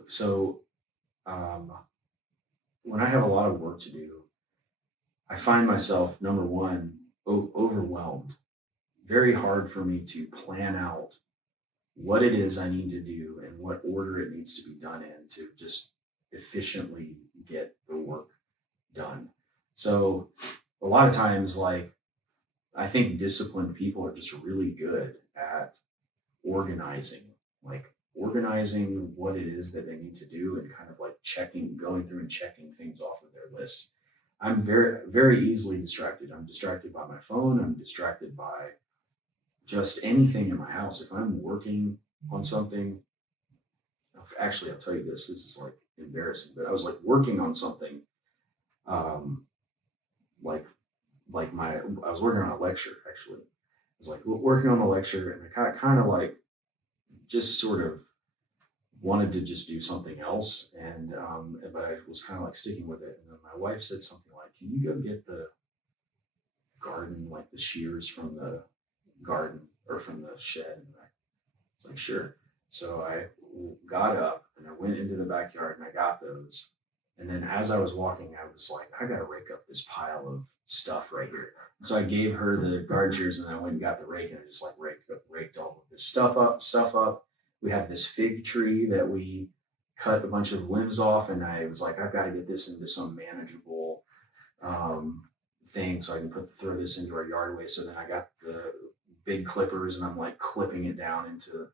so when I have a lot of work to do, I find myself, number one, overwhelmed. Very hard for me to plan out what it is I need to do and what order it needs to be done in to just efficiently get the work done. So a lot of times, like, I think disciplined people are just really good at organizing, like organizing what it is that they need to do and kind of like going through and checking things off of their list. I'm very, very easily distracted. I'm distracted by my phone. I'm distracted by just anything in my house. If I'm working on something, actually, I'll tell you this is like embarrassing, but I was like working on something, like I was working on a lecture actually. I was like working on a lecture and I kind of like just sort of wanted to just do something else. And, but I was kind of like sticking with it. And then my wife said something like, "Can you go get the garden, like the shears from the garden or from the shed?" And I was like, "Sure." So I got up and I went into the backyard and I got those. And then as I was walking, I was like, I got to rake up this pile of stuff right here. And so I gave her the garden shears and I went and got the rake and I just like raked all of this stuff up. We have this fig tree that we cut a bunch of limbs off, and I was like, I've got to get this into some manageable thing so I can throw this into our yard waste. So then I got the big clippers and I'm like clipping it down into,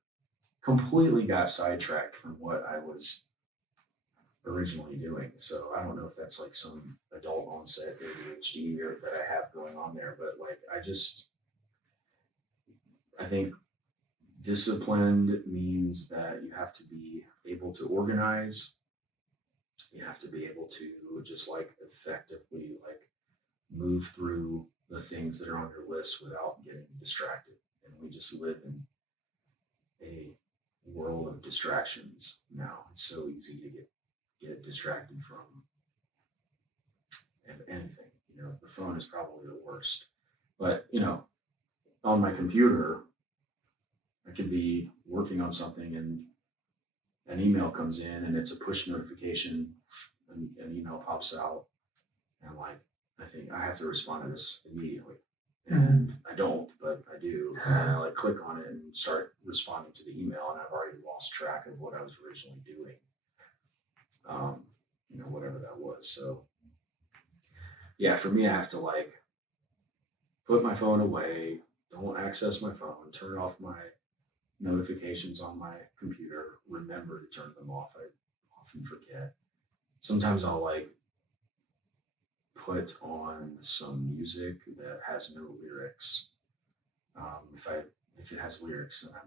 completely got sidetracked from what I was originally doing. So I don't know if that's like some adult onset ADHD that I have going on there, but like I think disciplined means that you have to be able to organize. You have to be able to just like effectively like move through the things that are on your list without getting distracted. And we just live in a world of distractions now. It's so easy to get distracted from anything. The phone is probably the worst. But on my computer, I could be working on something and an email comes in and it's a push notification, and an email pops out, and I think I have to respond to this immediately. And I don't, but I do. And I click on it and start responding to the email, and I've already lost track of what I was originally doing. Whatever that was. So yeah, for me, I have to put my phone away, don't access my phone, turn off my notifications on my computer, remember to turn them off. I often forget. Sometimes I'll put on some music that has no lyrics. If it has lyrics, then I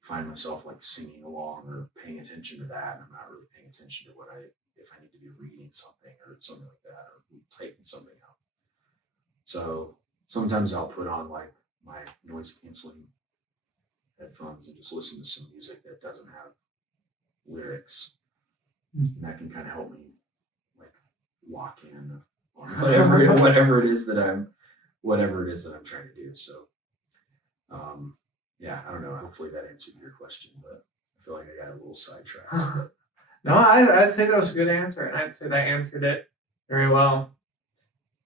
find myself singing along or paying attention to that, and I'm not really paying attention to if I need to be reading something or something like that, or typing something out. So sometimes I'll put on my noise canceling headphones and just listen to some music that doesn't have lyrics, and that can kind of help me lock in on whatever it is that I'm trying to do. So yeah, I don't know. Hopefully that answered your question, but I feel like I got a little sidetracked. No, I'd say that was a good answer, and I'd say that answered it very well.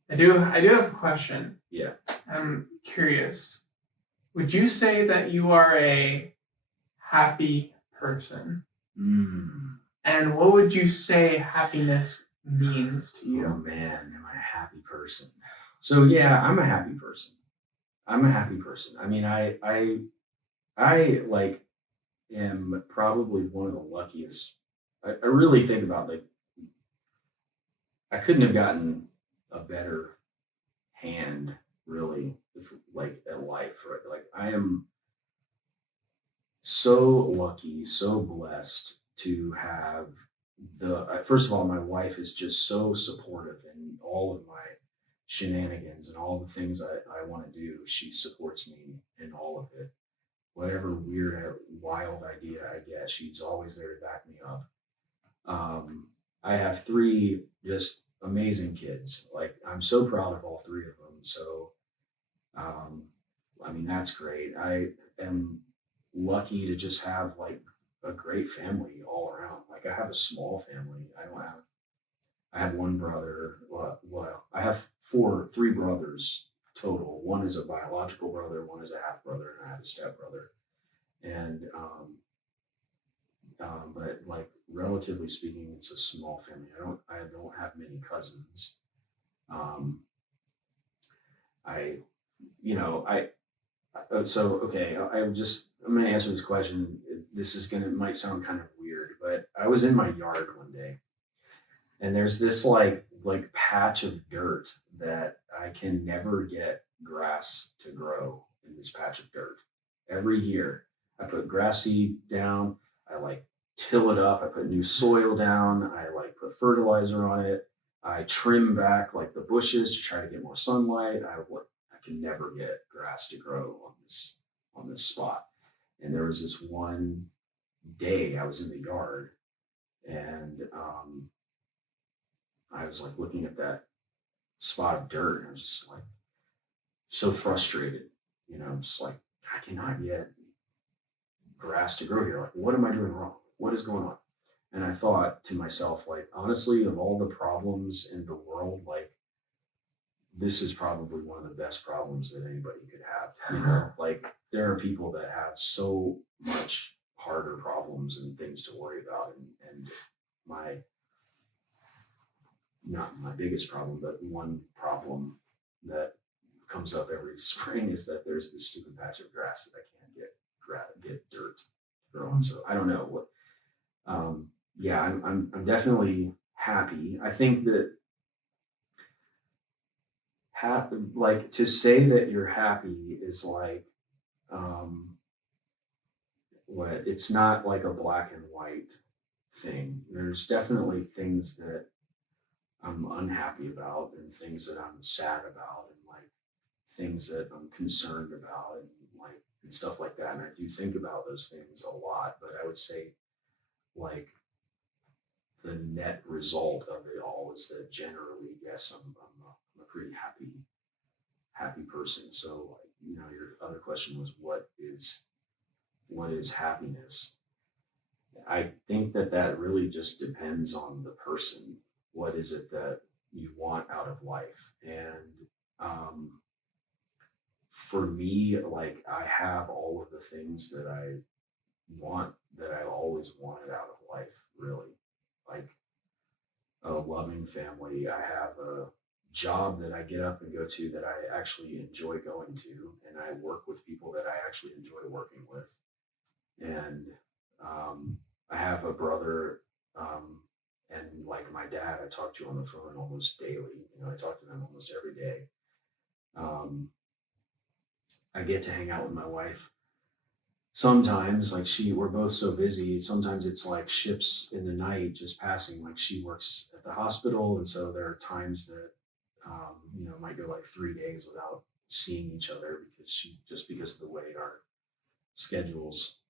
I do have a question. Yeah. I'm curious. Would you say that you are a happy person? And what would you say happiness means to you? Oh man, am I a happy person? So yeah, I'm a happy person. I mean, I am probably one of the luckiest. I really think about I couldn't have gotten a better hand really at life, right? I am so lucky, so blessed to have first of all, my wife is just so supportive in all of my shenanigans and all the things I want to do. She supports me in all of it. Whatever weird, wild idea I get, she's always there to back me up. I have 3 just amazing kids. I'm so proud of all 3 of them. So, I mean, that's great. I am lucky to just have a great family all around. I have a small family. I have one brother. Well, I have 3 brothers total. One is a biological brother, one is a half brother, and I have a step brother. And but relatively speaking, it's a small family. I don't have many cousins. So okay, I'm going to answer this question. Might sound kind of weird, but I was in my yard one day, and there's this patch of dirt that I can never get grass to grow in this patch of dirt. Every year I put grass seed down, I till it up, I put new soil down, I put fertilizer on it, I trim back the bushes to try to get more sunlight. I can never get grass to grow on this spot. And there was this one day I was in the yard, and I was looking at that spot of dirt, and I was just so frustrated. Just I cannot get grass to grow here. What am I doing wrong? What is going on? And I thought to myself, honestly, of all the problems in the world, this is probably one of the best problems that anybody could have. There are people that have so much harder problems and things to worry about, and not my biggest problem, but one problem that comes up every spring is that there's this stupid patch of grass that I can't get dirt to grow on. So I don't know what. Yeah, I'm definitely happy. I think that to say that you're happy is it's not a black and white thing. There's definitely things that I'm unhappy about, and things that I'm sad about, and like things that I'm concerned about, and like and stuff like that. And I do think about those things a lot, but I would say like the net result of it all is that generally, yes, I'm a pretty happy person. So like, you know, your other question was what is happiness? I think that that really just depends on the person. What is it that you want out of life? And for me, like I have all of the things that I want that I always wanted out of life, really. Like a loving family. I have a job that I get up and go to that I actually enjoy going to, and I work with people that I actually enjoy working with. And I have a brother, and like my dad, I talk to on the phone almost daily. You know, I talk to them almost every day. Um, I get to hang out with my wife sometimes. Like we're both so busy. Sometimes it's like ships in the night just passing. Like she works at the hospital, and so there are times that you know, might go like 3 days without seeing each other because of the way our schedules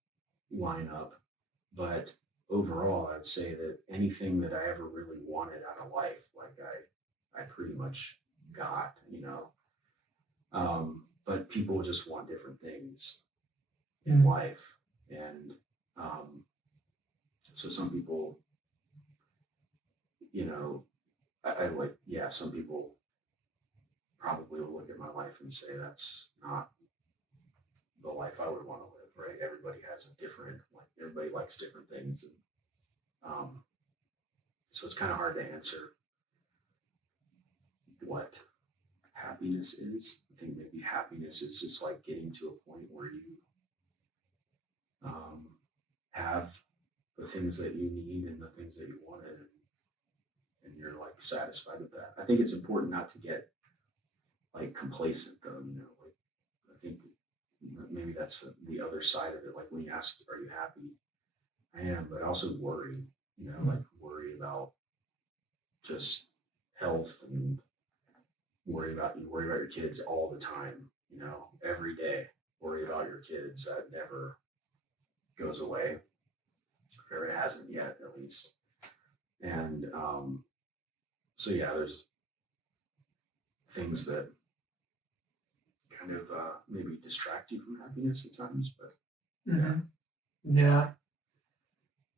line up. But overall, I'd say that anything that I ever really wanted out of life, like I pretty much got, you know. But people just want different things in life, and so some people, you know, I like, yeah, some people probably will look at my life and say that's not the life I would want to live, right? Everybody has a different, like everybody likes different things, and so it's kind of hard to answer what happiness is. I think maybe happiness is just like getting to a point where you have the things that you need and the things that you wanted, and you're like satisfied with that. I think it's important not to get like complacent though, you know, like I think maybe that's the other side of it. Like when you ask, are you happy? I am, but I also worry, you know, like worry about just health, and you worry about your kids all the time, you know, every day, worry about your kids. That never goes away, or it hasn't yet, at least. And so yeah, there's things that kind of maybe distract you from happiness at times, but Yeah.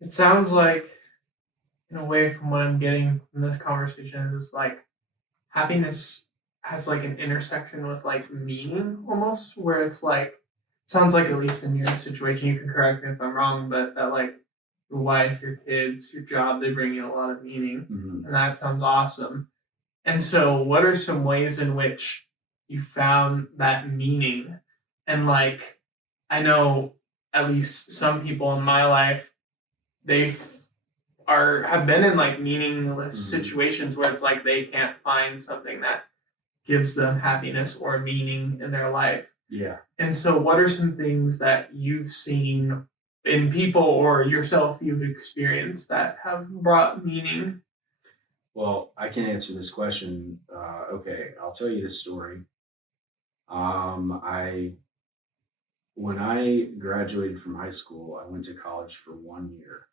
It sounds like, in a way, from what I'm getting from this conversation, is like happiness has like an intersection with like meaning almost, where it's like, it sounds like, at least in your situation, you can correct me if I'm wrong, but that like your wife, your kids, your job, they bring you a lot of meaning. And that sounds awesome. And so, what are some ways in which you found that meaning? And like, I know at least some people in my life, they have been in like meaningless situations where it's like they can't find something that gives them happiness or meaning in their life. Yeah. And so, what are some things that you've seen in people or yourself you've experienced that have brought meaning? Well, I can answer this question. Okay, I'll tell you this story. When I graduated from high school, I went to college for 1 year,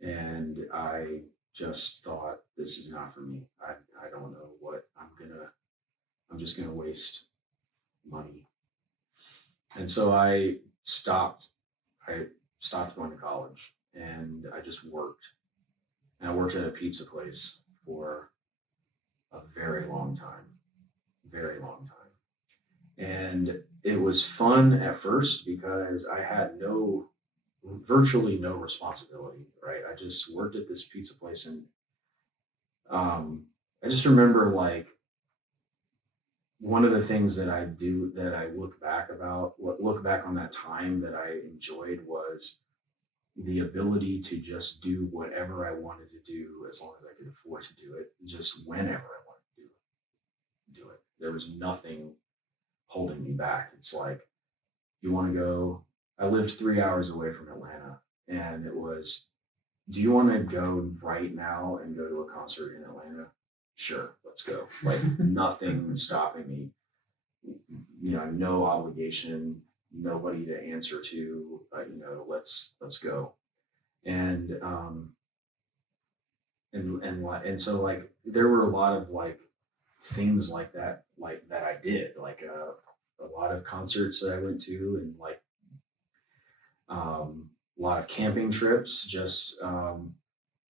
and I just thought, this is not for me. I don't know what I'm just gonna waste money. And so I stopped going to college, and I just worked. And I worked at a pizza place for a very long time, very long time. And it was fun at first because I had virtually no responsibility, right? I just worked at this pizza place, and I just remember like one of the things that I look back on that time that I enjoyed was the ability to just do whatever I wanted to do as long as I could afford to do it, just whenever I wanted to do it. There was nothing holding me back. It's like, you want to go, I lived 3 hours away from Atlanta, and it was, do you want to go right now and go to a concert in Atlanta? sure, let's go. Like nothing stopping me. No obligation, nobody to answer to. Let's go. And so like there were a lot of like things like that I did, like a lot of concerts that I went to, and like a lot of camping trips. Just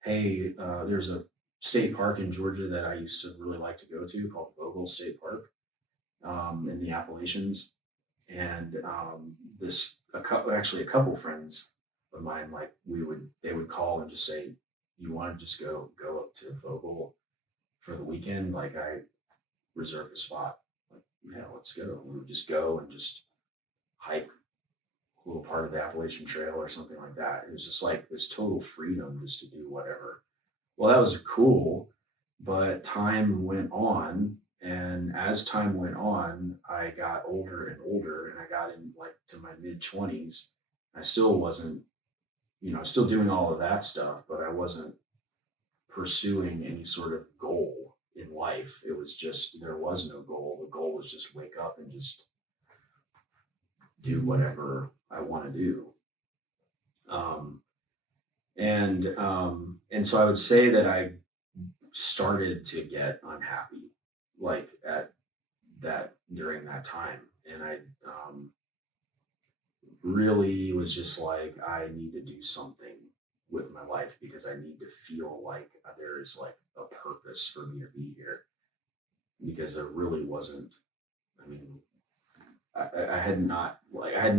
hey, there's a state park in Georgia that I used to really like to go to called Vogel State Park, in the Appalachians. And a couple friends of mine, like they would call and just say, you want to just go up to Vogel for the weekend? Like I reserved a spot. Like, yeah, let's go. We would just go and just hike a little part of the Appalachian Trail or something like that. It was just like this total freedom just to do whatever. Well, that was cool, but time went on, and as time went on, I got older and older, and I got in like to my mid-20s. I still wasn't, still doing all of that stuff, but I wasn't pursuing any sort of goal in life. It was just, there was no goal. The goal was just wake up and just do whatever I want to do. And so I would say that I started to get unhappy, like at that during that time, and I really was just like, I need to do something with my life because I need to feel like there's like a purpose for me to be here, because there really wasn't. I mean, I had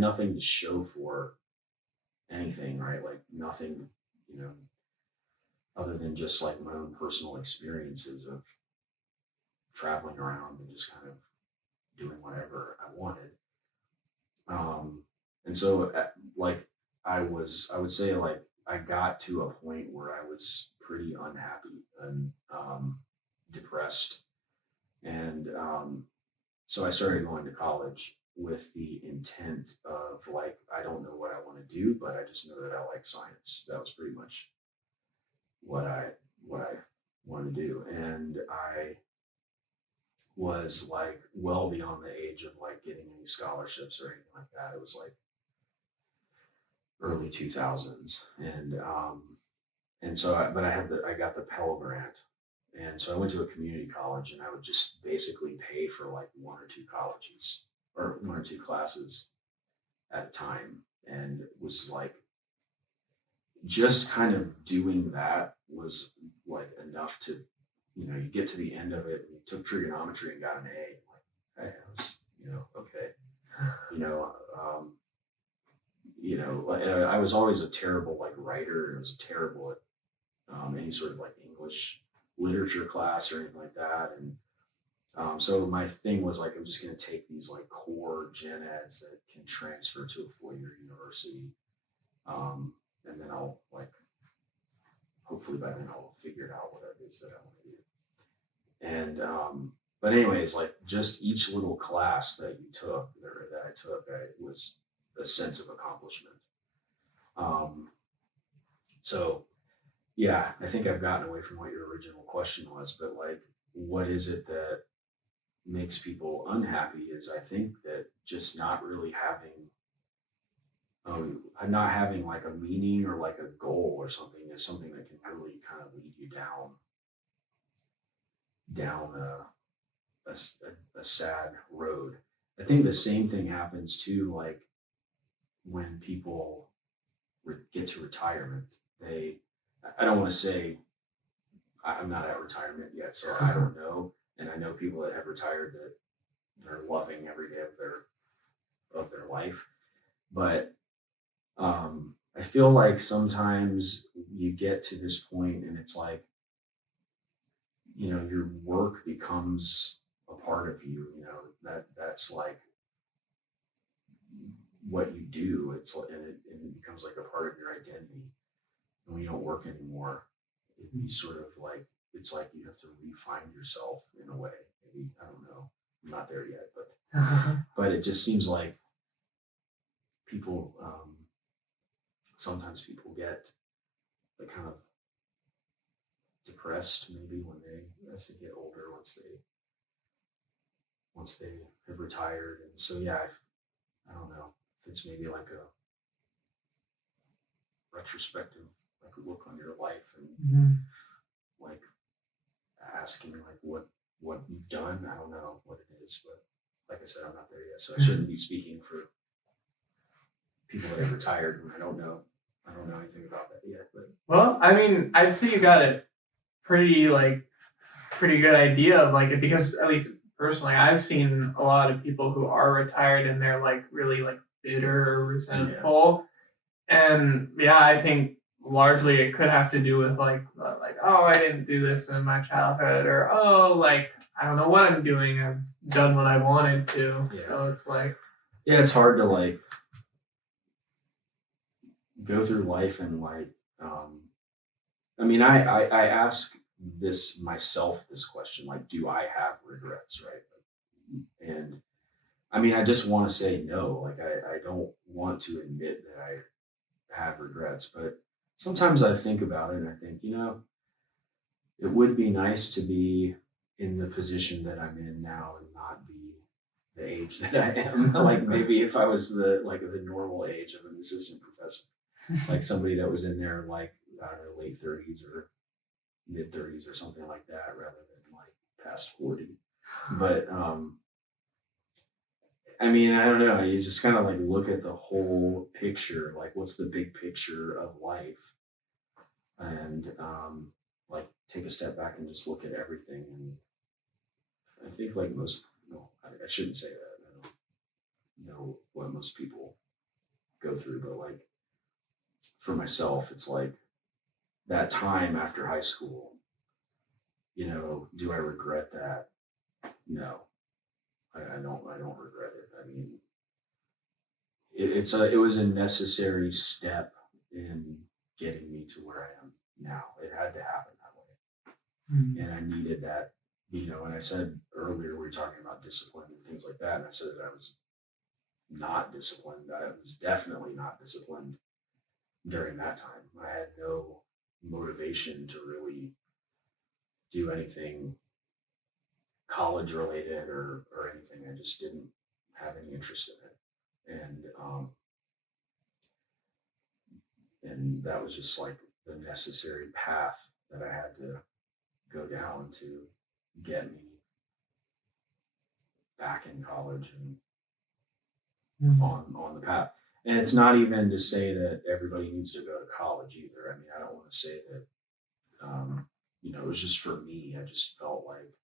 nothing to show for anything, right? Like nothing, other than just like my own personal experiences of traveling around and just kind of doing whatever I wanted. And so like I would say like I got to a point where I was pretty unhappy and depressed. And so I started going to college with the intent of like, I don't know what I want to do, but I just know that I like science. That was pretty much what I wanted to do. And I was like well beyond the age of like getting any scholarships or anything like that. It was like early 2000s. And so I got the Pell Grant. And so I went to a community college, and I would just basically pay for like one or two colleges or one or two classes at a time. And it was like, just kind of doing that was like enough to, you get to the end of it, and you took trigonometry and got an A. Like, hey, I was, okay. I was always a terrible like writer, and I was terrible at any sort of like English literature class or anything like that. And so my thing was like, I'm just going to take these like core gen eds that can transfer to a four-year university. And then I'll like, hopefully by then I'll figure out what it is that I want to do. And, but anyways, like just each little class that you took or that I took, was a sense of accomplishment. So yeah, I think I've gotten away from what your original question was, but like, what is it that makes people unhappy is I think that just not really not having like a meaning or like a goal or something is something that can really kind of lead you down a sad road. I think the same thing happens too, like when people get to retirement. I don't want to say I'm not at retirement yet, so I don't know. And I know people that have retired that they're loving every day of their life. But I feel like sometimes you get to this point and it's like, your work becomes a part of you, that's like what you do. It's like, and it becomes like a part of your identity. And when you don't work anymore, you sort of like, it's like you have to re-find yourself in a way. Maybe, I don't know. I'm not there yet, but it just seems like people, sometimes people get like kind of depressed maybe as they get older, once they have retired. And so yeah, I don't know if it's maybe like a retrospective, like a look on your life and like asking like what you've done. I don't know what it is, but like I said, I'm not there yet, so I shouldn't be speaking for people that have retired, and I don't know anything about that yet. But well, I mean, I'd say you got a pretty good idea of like it, because at least personally, I've seen a lot of people who are retired and they're like really like bitter or resentful, and yeah, I think largely it could have to do with like oh, I didn't do this in my childhood, or oh, like I don't know what I'm doing, I've done what I wanted to. So it's like, yeah, it's hard to like go through life and like I mean, I ask this myself, this question, like, do I have regrets, right? And I mean, I just want to say no. Like, I don't want to admit that I have regrets, but sometimes I think about it and I think, it would be nice to be in the position that I'm in now and not be the age that I am. Like maybe if I was the normal age of an assistant professor, like somebody that was in their like, I don't know, late 30s or mid 30s or something like that, rather than like past 40. But I mean, I don't know. You just kind of like look at the whole picture, like what's the big picture of life, and like take a step back and just look at everything. And I think like most, no, I shouldn't say that. I don't know what most people go through, but like for myself, it's like that time after high school. Do I regret that? No, I don't. I don't regret it. I mean, it was a necessary step in getting me to where I am now. It had to happen that way, and I needed that. And I said earlier we were talking about discipline and things like that, and I said that I was not disciplined. I was definitely not disciplined during that time. I had no motivation to really do anything college related or anything. I just didn't have any interest in it. And that was just like the necessary path that I had to go down to get me back in college and on the path. And it's not even to say that everybody needs to go to college either. I mean, I don't want to say that it was just for me. I just felt like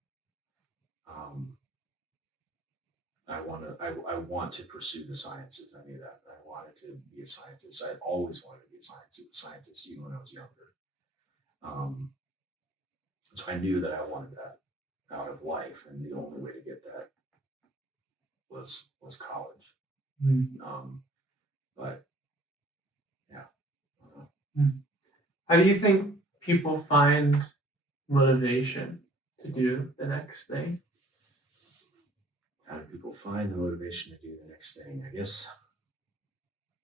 I want to pursue the sciences. I knew that. I wanted to be a scientist. I always wanted to be a scientist even when I was younger. So I knew that I wanted that out of life, and the only way to get that was college. But yeah. How do you think people find motivation to do the next thing? How do people find the motivation to do the next thing? I guess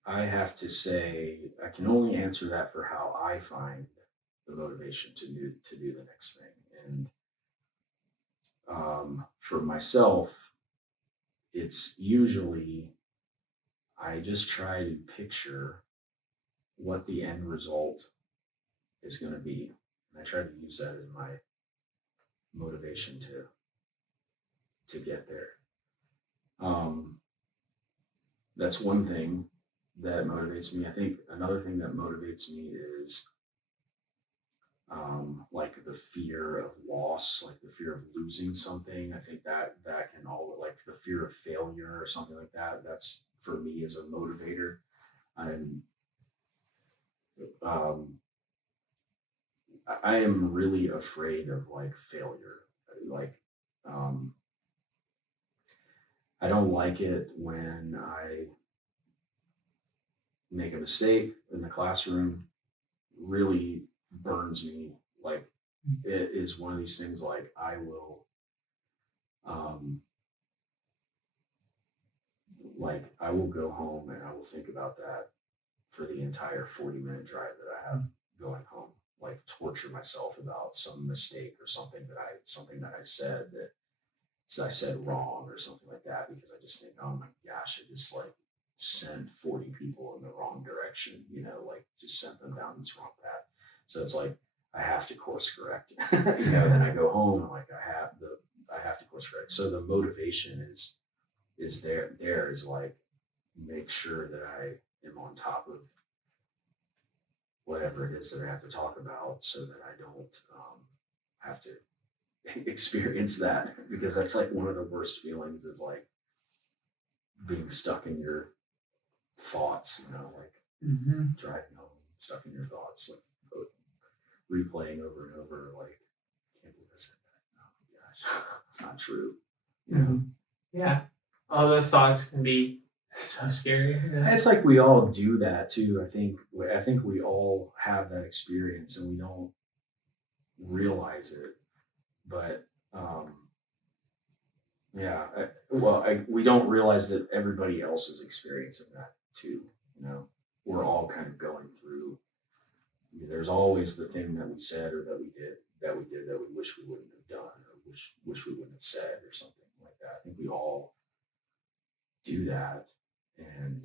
I have to say I can only answer that for how I find the motivation to do the next thing. And for myself, it's usually I just try to picture what the end result is going to be, and I try to use that as my motivation to get there. That's one thing that motivates me. I think another thing that motivates me is like the fear of loss, like the fear of losing something. I think that can all, like the fear of failure or something like that. That's for me as a motivator. I'm I am really afraid of like failure. Like I don't like it when I make a mistake in the classroom. Really burns me. Like it is one of these things like I will I will go home and I will think about that for the entire 40-minute drive that I have going home. like torture myself about some mistake or something that I said I said wrong or something like that, because I just think, oh my gosh, I just like sent 40 people in the wrong direction, like just sent them down this wrong path. So it's like I have to course correct. Then I go home and like I have to course correct. So the motivation is there is like make sure that I am on top of whatever it is that I have to talk about, so that I don't have to experience that, because that's like one of the worst feelings, is like being stuck in your thoughts, like driving home, stuck in your thoughts, like replaying over and over, like, I can't believe I said that. Oh my gosh, it's not true. Yeah. All those thoughts can be so scary. Yeah. It's like we all do that too. I think we all have that experience and we don't realize it. But we don't realize that everybody else is experiencing that too. We're all kind of going through. There's always the thing that we said or that we did that we wish we wouldn't have done, or wish we wouldn't have said, or something like that. I think we all do that, and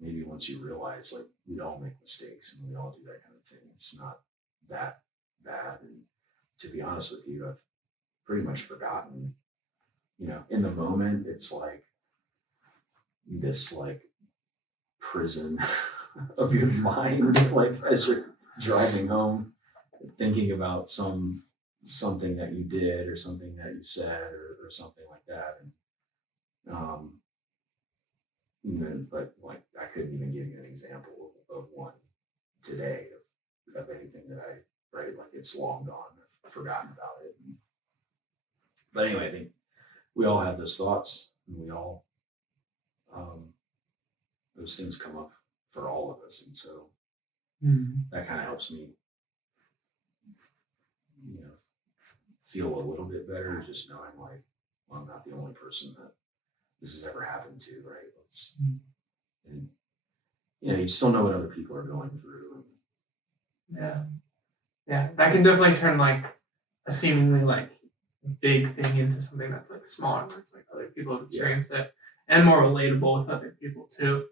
maybe once you realize, like, we all make mistakes and we all do that kind of thing, it's not that bad. And to be honest with you, I've pretty much forgotten. In the moment, it's like this like prison of your mind, like as you're driving home, thinking about something that you did or something that you said or something like that. And but like I couldn't even give you an example of one today of anything that like it's long gone. I've forgotten about it. But anyway, I think we all have those thoughts, and we all those things come up for all of us, and so that kind of helps me, feel a little bit better, just knowing like, well, I'm not the only person that this has ever happened to, right? And you just don't know what other people are going through. Yeah, that can definitely turn like a seemingly like big thing into something that's like smaller, where it's like other people have experienced it and more relatable with other people too.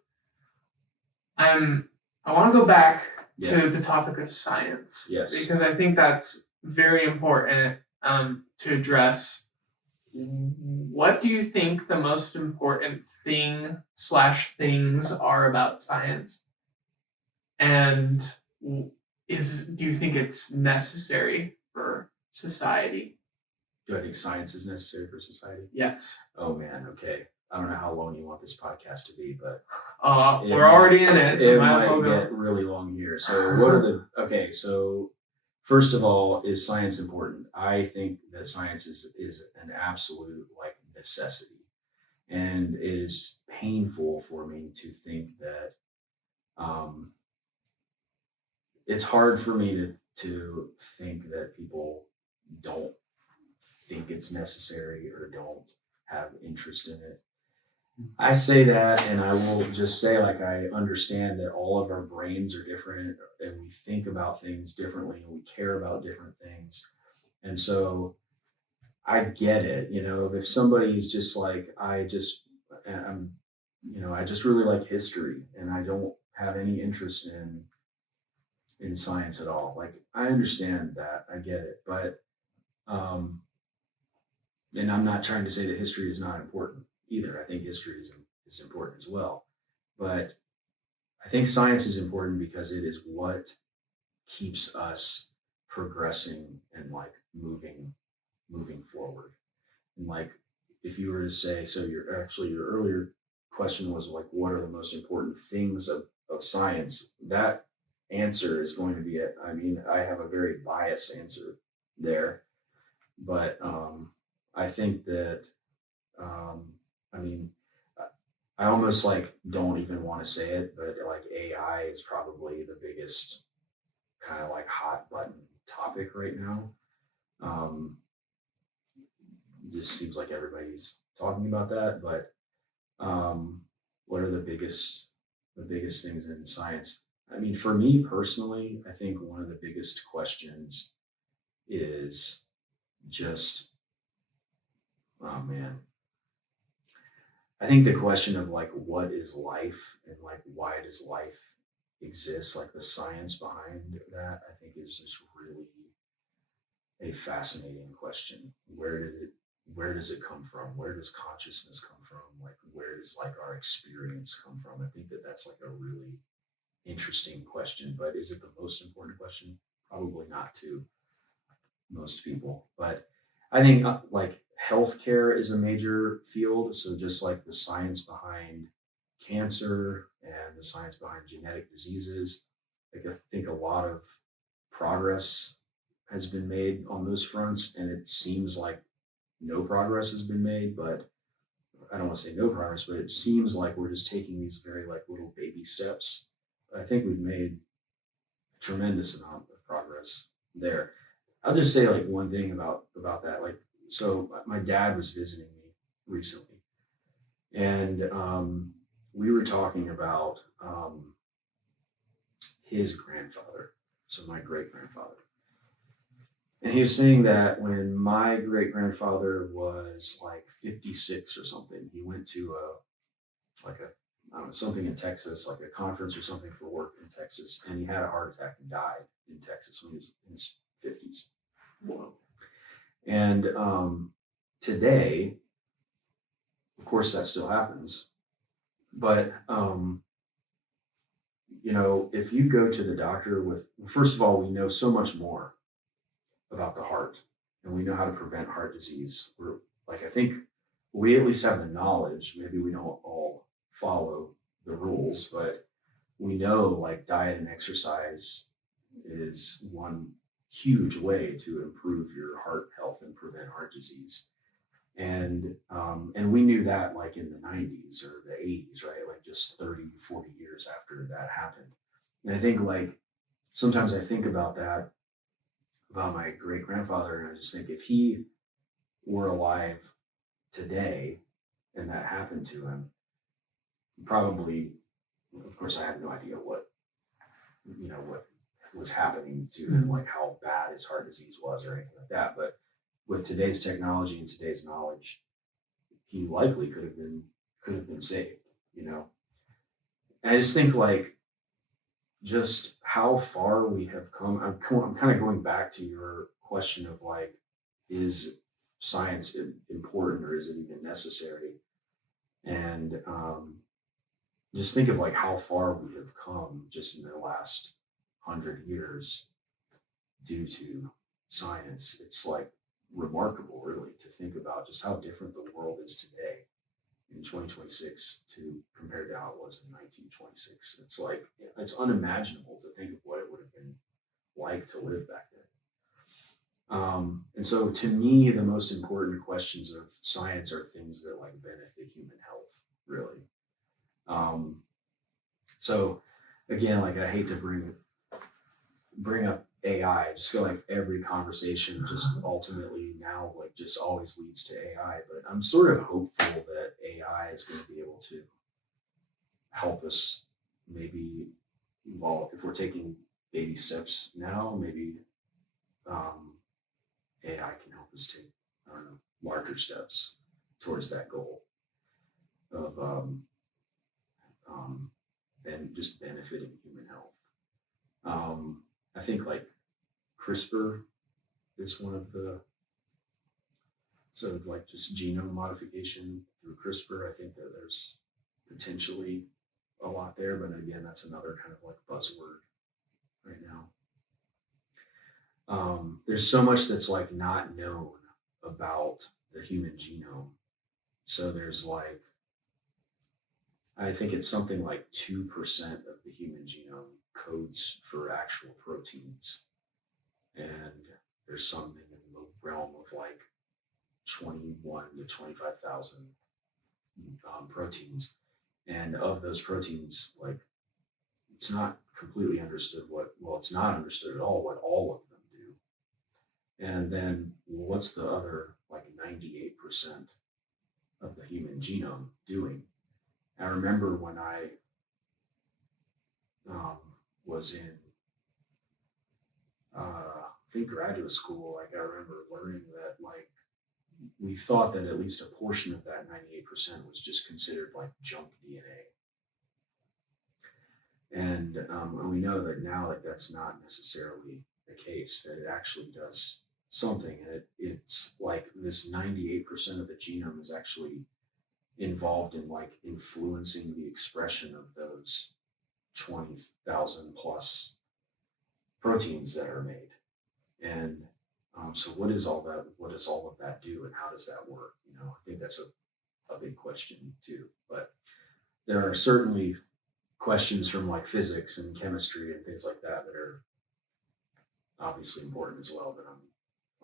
I want to go back to the topic of science, because I think that's very important to address. What do you think the most important thing/things are about science? And do you think it's necessary for society? Do I think science is necessary for society? Yes. Oh man, okay. I don't know how long you want this podcast to be, but we're already in it. So it might get really long here. So so first of all, is science important? I think that science is an absolute like necessity, and it is painful for me to think that it's hard for me to think that people don't think it's necessary or don't have interest in it. I say that, and I will just say, like, I understand that all of our brains are different and we think about things differently and we care about different things. And so I get it, if somebody's just like, I just really like history and I don't have any interest in science at all. Like, I understand that, I get it, but and I'm not trying to say that history is not important either. I think history is important as well. But I think science is important because it is what keeps us progressing and like moving forward. And like, if you were to say, so your earlier question was like, what are the most important things of science? That answer is going to be it. I mean, I have a very biased answer there, but I think that I almost like don't even want to say it, but like AI is probably the biggest kind of like hot button topic right now. Just seems like everybody's talking about that, but what are the biggest things in science? I mean, for me personally, I think one of the biggest questions is just, oh man, I think the question of like, what is life and like, why does life exist? Like the science behind that, I think is just really a fascinating question. Where does it come from? Where does consciousness come from? Like, where does like our experience come from? I think that that's like a really interesting question, but is it the most important question? Probably not to most people. But I think like healthcare is a major field. So just like the science behind cancer and the science behind genetic diseases, like I think a lot of progress has been made on those fronts, and it seems like no progress has been made. But I don't want to say no progress, but it seems like we're just taking these very like little baby steps. I think we've made a tremendous amount of progress there. I'll just say like one thing about that. Like, so my dad was visiting me recently, and we were talking about his grandfather, so my great grandfather, and he was saying that when my great grandfather was like 56 or something, he went to like a I don't know, something in Texas, like a conference or something for work in Texas, and he had a heart attack and died in Texas when he was in his 50s. Whoa. And today, of course, that still happens. But, you know, if you go to the doctor with, first of all, we know so much more about the heart and we know how to prevent heart disease. We're like, I think we at least have the knowledge. Maybe we don't all follow the rules, but we know like diet and exercise is one huge way to improve your heart health and prevent heart disease. And we knew that like in the 90s or the 80s, right? Like just 30, 40 years after that happened. And I think like sometimes I think about that, about my great grandfather, and I just think if he were alive today and that happened to him, probably, of course, I have no idea what was happening to him, like how bad his heart disease was or anything like that. But with today's technology and today's knowledge, he likely could have been saved, you know. And I just think like just how far we have come. I'm kind of going back to your question of like, is science important or is it even necessary? And just think of like how far we have come just in the last 100 years due to science. It's like remarkable, really, to think about just how different the world is today in 2026 to compared to how it was in 1926. It's like it's unimaginable to think of what it would have been like to live back then. And so, to me, the most important questions of science are things that like benefit human health, really. Um, so, again, like I hate to bring up AI. I just feel like every conversation just ultimately now like just always leads to AI. But I'm sort of hopeful that AI is going to be able to help us maybe evolve. If we're taking baby steps now, maybe AI can help us take larger steps towards that goal of then just benefiting human health. I think like CRISPR is one of the sort of like just genome modification through CRISPR. I think that there's potentially a lot there, but again, that's another kind of like buzzword right now. There's so much that's like not known about the human genome. So there's like, I think it's something like 2% of the human genome codes for actual proteins. And there's something in the realm of like 21 to 25,000 proteins. And of those proteins, like it's not completely understood it's not understood at all what all of them do. And then what's the other like 98% of the human genome doing? I remember when I was in, I think graduate school. Like I remember learning that like we thought that at least a portion of that 98% was just considered like junk DNA. And we know that now that that's not necessarily the case, that it actually does something. And it's like this 98% of the genome is actually involved in like influencing the expression of those 20,000 plus proteins that are made. And so what is all that? What does all of that do, and how does that work? You know, I think that's a big question too. But there are certainly questions from like physics and chemistry and things like that that are obviously important as well. But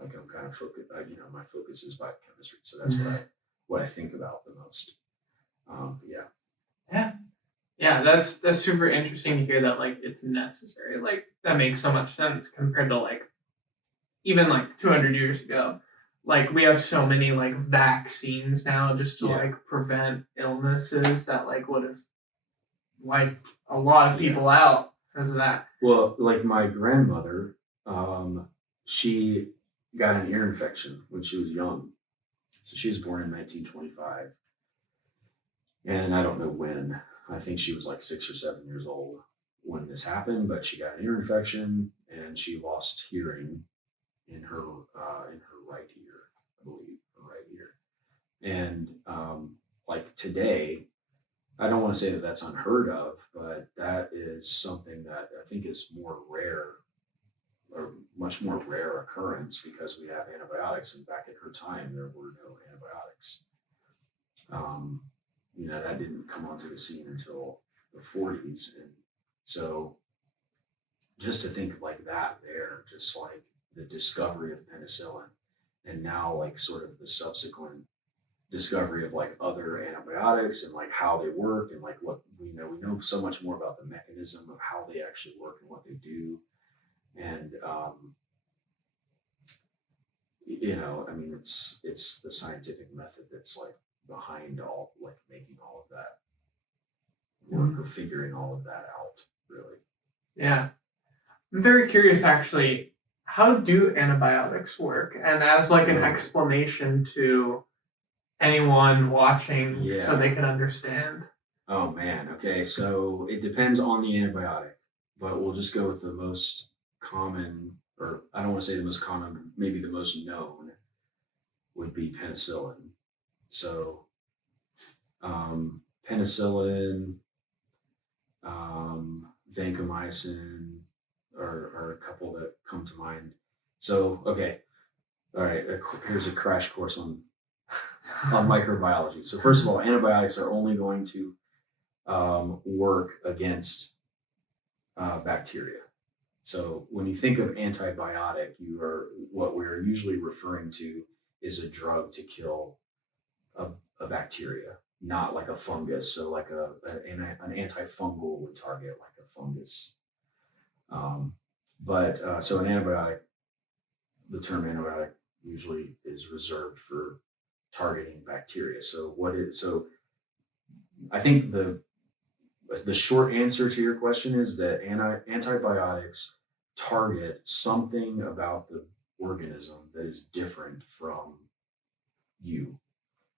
I'm kind of focused. You know, my focus is biochemistry, so that's what I think about the most. Yeah, that's super interesting to hear that like it's necessary. Like that makes so much sense compared to like even like 200 years ago. Like we have so many like vaccines now just to like prevent illnesses that like would have wiped a lot of people out because of that. Well, like my grandmother, she got an ear infection when she was young. So she was born in 1925. And I don't know when. I think she was like 6 or 7 years old when this happened, but she got an ear infection and she lost hearing in her right ear, I believe, her right ear. And like today, I don't want to say that that's unheard of, but that is something that I think is more rare, or much more rare occurrence because we have antibiotics, and back at her time there were no antibiotics. You know, that didn't come onto the scene until the 40s, and so just to think like that there, just like the discovery of penicillin, and now like sort of the subsequent discovery of like other antibiotics and like how they work and like what we know so much more about the mechanism of how they actually work and what they do. And you know, I mean, it's the scientific method that's like behind all, like making all of that work or figuring all of that out, really. Yeah, I'm very curious actually, how do antibiotics work? And as like an explanation to anyone watching so they can understand. Oh man, okay, so it depends on the antibiotic, but we'll just go with the most common, or I don't want to say the most common, maybe the most known would be penicillin. So penicillin, vancomycin are a couple that come to mind. So, okay, all right, here's a crash course on microbiology. So first of all, antibiotics are only going to work against bacteria. So when you think of antibiotic, what we're usually referring to is a drug to kill a bacteria, not like a fungus. So like an antifungal would target like a fungus. So an antibiotic, the term antibiotic usually is reserved for targeting bacteria. So I think the short answer to your question is that antibiotics target something about the organism that is different from you.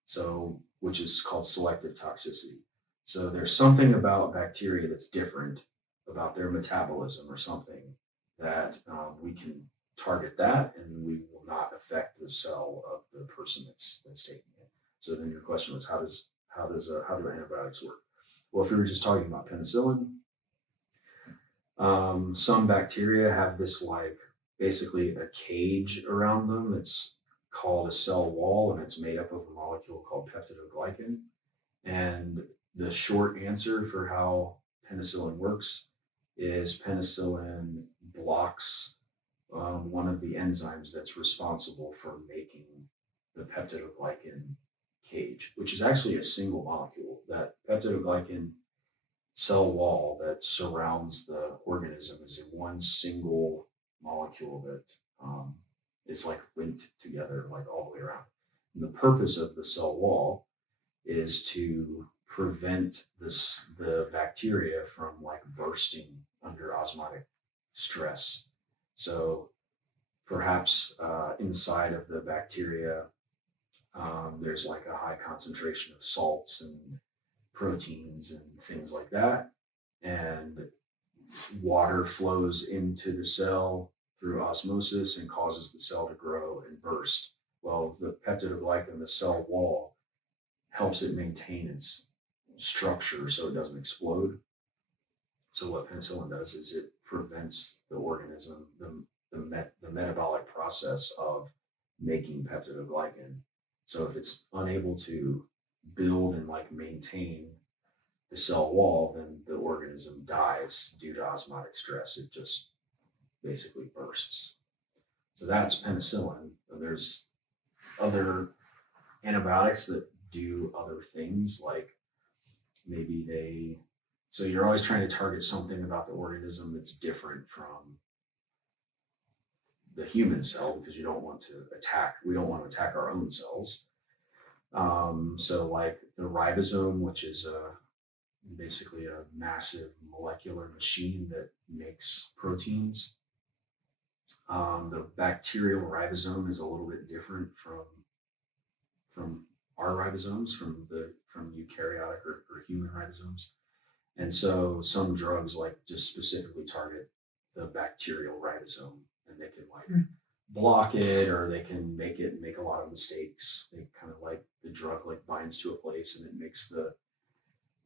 So, which is called selective toxicity. So there's something about bacteria that's different about their metabolism or something that we can target that, and we will not affect the cell of the person that's taking it. So then your question was, how do antibiotics work? Well, if we were just talking about penicillin, some bacteria have this like basically a cage around them. It's called a cell wall, and it's made up of a molecule called peptidoglycan. And the short answer for how penicillin works is penicillin blocks one of the enzymes that's responsible for making the peptidoglycan cage, which is actually a single molecule. That peptidoglycan cell wall that surrounds the organism is in one single molecule that is like linked together like all the way around. And the purpose of the cell wall is to prevent the bacteria from like bursting under osmotic stress. So perhaps inside of the bacteria, there's like a high concentration of salts and proteins and things like that. And water flows into the cell through osmosis and causes the cell to grow and burst. Well, the peptidoglycan, the cell wall, helps it maintain its structure so it doesn't explode. So what penicillin does is it prevents the organism, the metabolic process of making peptidoglycan. So if it's unable to build and like maintain the cell wall, then the organism dies due to osmotic stress. It just basically bursts. So that's penicillin. And there's other antibiotics that do other things, like maybe so you're always trying to target something about the organism that's different from the human cell, because we don't want to attack our own cells. So like the ribosome, which is basically a massive molecular machine that makes proteins. The bacterial ribosome is a little bit different from our ribosomes, from eukaryotic or human ribosomes. And so some drugs like just specifically target the bacterial ribosome, and they can like block it, or they can make a lot of mistakes. They kind of like the drug like binds to a place and it makes the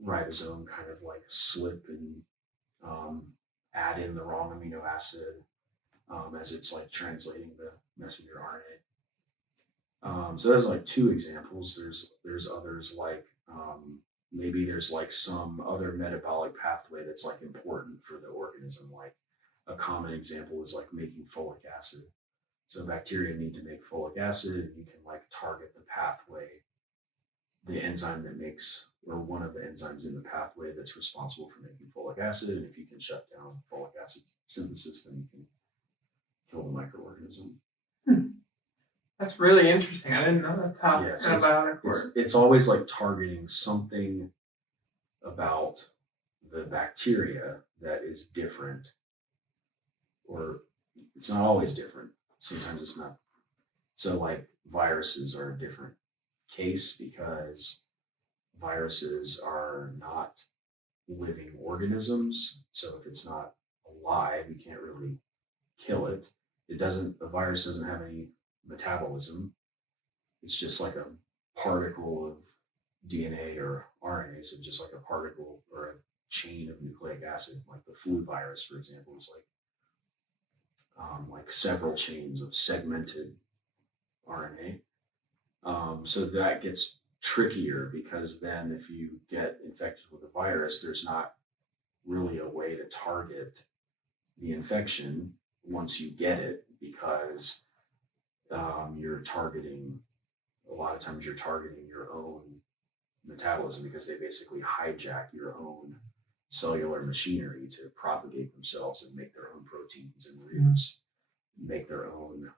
ribosome kind of like slip and add in the wrong amino acid as it's like translating the messenger RNA. So there's like two examples. There's others like maybe there's like some other metabolic pathway that's like important for the organism. Like a common example is like making folic acid. So bacteria need to make folic acid, and you can like target the pathway, the enzyme that makes, or one of the enzymes in the pathway that's responsible for making folic acid. And if you can shut down folic acid synthesis, then you can kill the microorganism. That's really interesting. I didn't know that's how antibiotic works. It's always like targeting something about the bacteria that is different, or it's not always different. Sometimes it's not. So like viruses are a different case, because viruses are not living organisms. So if it's not alive, you can't really kill it. A virus doesn't have any metabolism. It's just like a particle of DNA or RNA. So just like a particle or a chain of nucleic acid, like the flu virus, for example, is like several chains of segmented RNA. So that gets trickier, because then if you get infected with a virus, there's not really a way to target the infection once you get it, because a lot of times you're targeting your own metabolism, because they basically hijack your own cellular machinery to propagate themselves and make their own proteins and make their own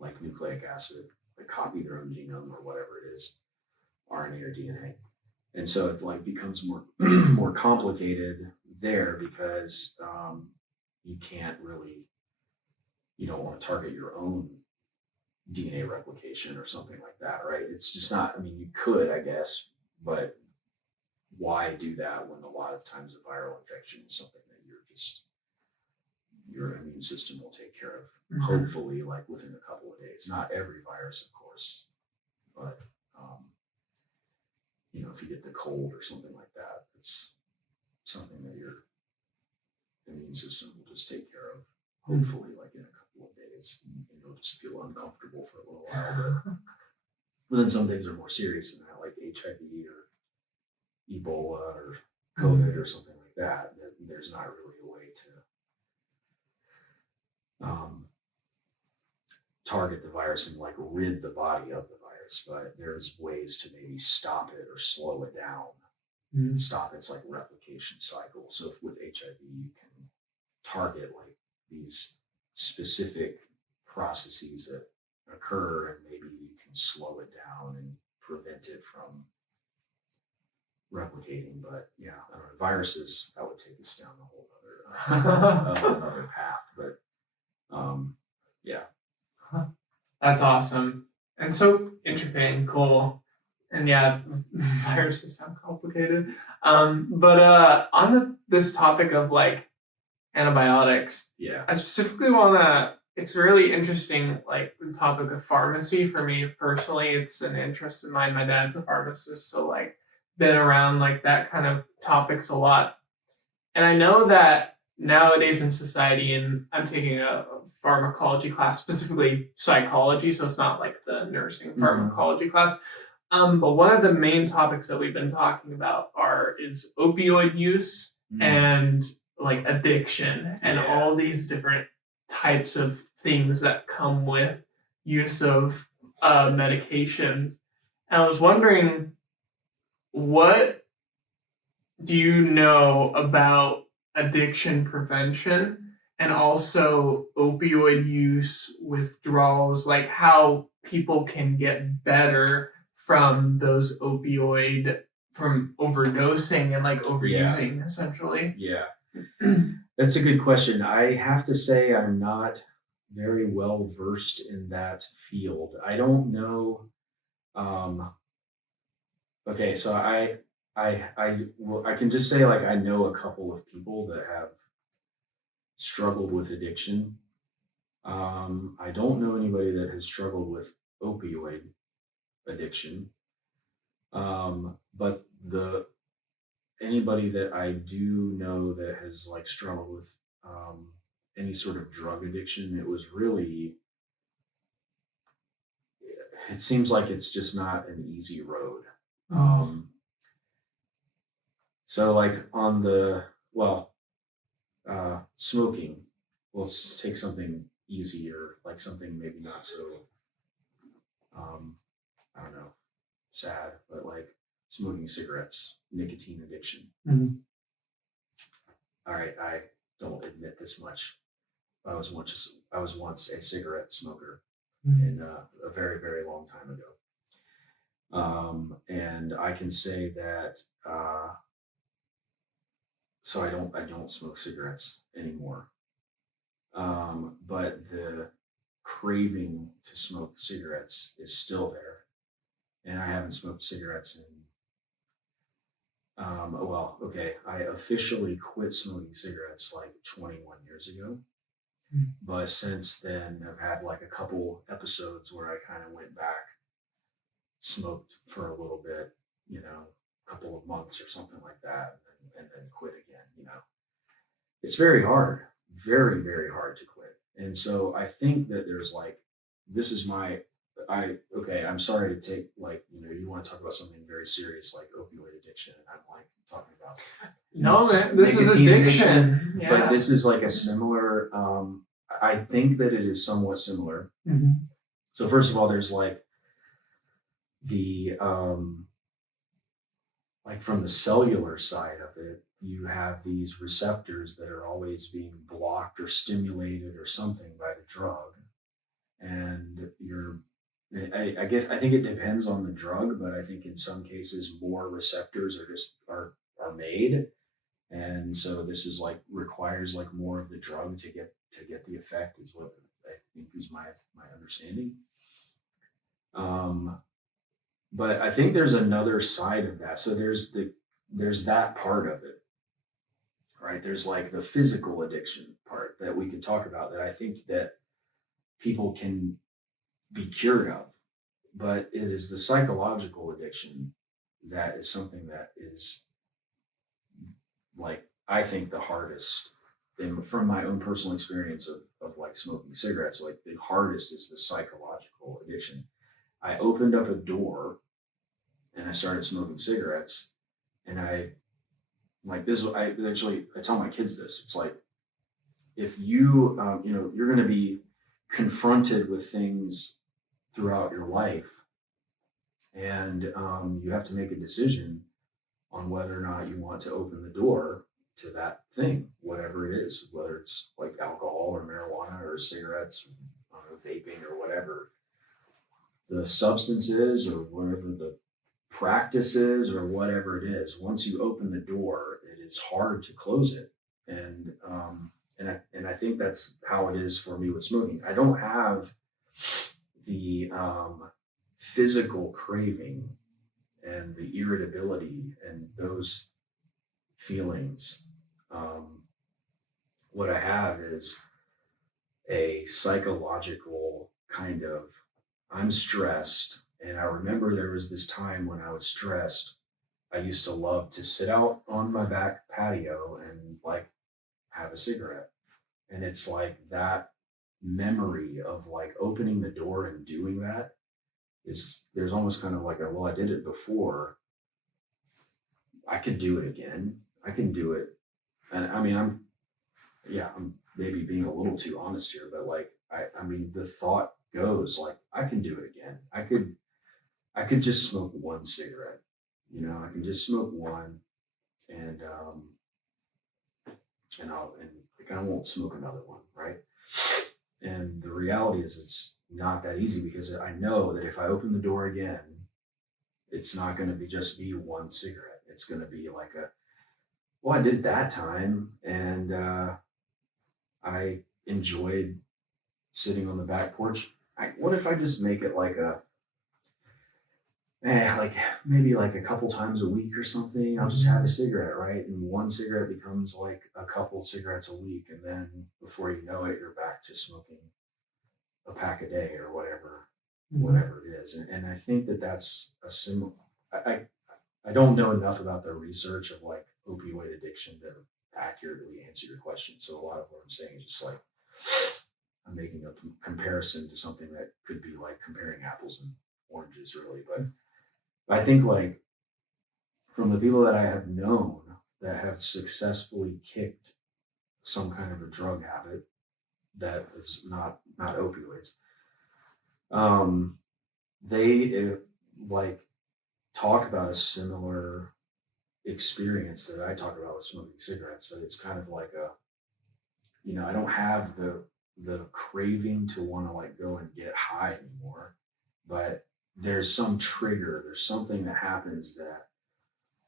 like nucleic acid, like copy their own genome or whatever it is, RNA or DNA. And so it like becomes more more complicated there, because you can't really, you don't want to target your own DNA replication or something like that, right? It's just not, I mean, you could, I guess, but why do that when a lot of times a viral infection is something that your immune system will take care of, hopefully, like within a couple of days. Not every virus, of course, but if you get the cold or something like that, it's something that your immune system will just take care of, hopefully, like in a couple of days. And you'll just feel uncomfortable for a little while. But then some things are more serious than that, like HIV or Ebola or COVID or something like that. There's not really a way to target the virus and like rid the body of the virus, but there's ways to maybe stop it or slow it down, stop its like replication cycle. So if with HIV you can target like these specific processes that occur, and maybe you can slow it down and prevent it from replicating. But yeah, I don't know, viruses, that would take us down a whole other another path. But yeah. That's awesome. And so interesting, cool. And yeah, viruses sound complicated. But on this topic of like antibiotics, Yeah. I specifically want to, it's really interesting, like the topic of pharmacy for me personally. It's an interest of mine. My dad's a pharmacist, so like been around like that kind of topics a lot. And I know that nowadays in society, and I'm taking a pharmacology class, specifically psychology, so it's not like the nursing pharmacology class. But one of the main topics that we've been talking about is opioid use and like addiction and all these different types of things that come with use of medications. And I was wondering, what do you know about addiction prevention and also opioid use withdrawals, like how people can get better from those from overdosing and like overusing essentially? Yeah. That's a good question. I have to say I'm not very well versed in that field. I don't know. Okay, so I can just say like I know a couple of people that have struggled with addiction. I don't know anybody that has struggled with opioid addiction. But anybody that I do know that has like struggled with any sort of drug addiction, it seems like it's just not an easy road. So like on smoking, let's take something easier, like something maybe not so, I don't know, sad, but like smoking cigarettes, nicotine addiction. All right, I don't admit this much. I was once a cigarette smoker in a very, very long time ago. And I can say that, so I don't smoke cigarettes anymore. But the craving to smoke cigarettes is still there. And I haven't smoked cigarettes in, I officially quit smoking cigarettes like 21 years ago. But since then, I've had like a couple episodes where I kind of went back, smoked for a little bit, a couple of months or something like that, and then quit again. It's very hard, very, very hard to quit. And so I think that there's like, I'm sorry to take like, you want to talk about something very serious like opioid addiction, and I'm like talking about no, man, this is addiction. Yeah. But this is like a similar, I think that it is somewhat similar. So first of all, there's like the, like from the cellular side of it, you have these receptors that are always being blocked or stimulated or something by the drug. And I think it depends on the drug, but I think in some cases more receptors are made. And so this is like requires like more of the drug to get the effect, is what I think is my understanding. But I think there's another side of that. So there's that part of it, right? There's like the physical addiction part that we could talk about, that I think that people can be cured of, but it is the psychological addiction that is something that is like, I think the hardest. And from my own personal experience of like smoking cigarettes, like the hardest is the psychological addiction. I opened up a door and I started smoking cigarettes, and I tell my kids this. It's like, if you, you're going to be confronted with things throughout your life, and you have to make a decision on whether or not you want to open the door to that thing, whatever it is, whether it's like alcohol or marijuana or cigarettes, or vaping or whatever the substance is, or whatever the practices or whatever it is, once you open the door, it is hard to close it. And I think that's how it is for me with smoking. I don't have the physical craving and the irritability and those feelings. What I have is a psychological kind of, I'm stressed. And I remember there was this time when I was stressed. I used to love to sit out on my back patio and like have a cigarette. And it's like that memory of like opening the door and doing that is, there's almost kind of like a, well, I did it before. I could do it again. I can do it. And I mean, I'm maybe being a little too honest here, but like, I mean, the thought goes like, I can do it again. I could just smoke one cigarette, I can just smoke one and, and like, I won't smoke another one. Right. And the reality is it's not that easy because I know that if I open the door again, it's not going to be just be one cigarette. It's going to be like well, I did it that time and I enjoyed sitting on the back porch. What if I just make it like like maybe like a couple times a week or something? I'll just have a cigarette, right? And one cigarette becomes like a couple cigarettes a week. And then before you know it, you're back to smoking a pack a day or whatever it is. And I think that that's a similar, I don't know enough about the research of like opioid addiction to accurately answer your question. So a lot of what I'm saying is just like, I'm making a comparison to something that could be like comparing apples and oranges really. But I think like from the people that I have known that have successfully kicked some kind of a drug habit that is not opioids, they like talk about a similar experience that I talk about with smoking cigarettes. That it's kind of like I don't have the craving to want to like go and get high anymore, but there's some trigger, there's something that happens that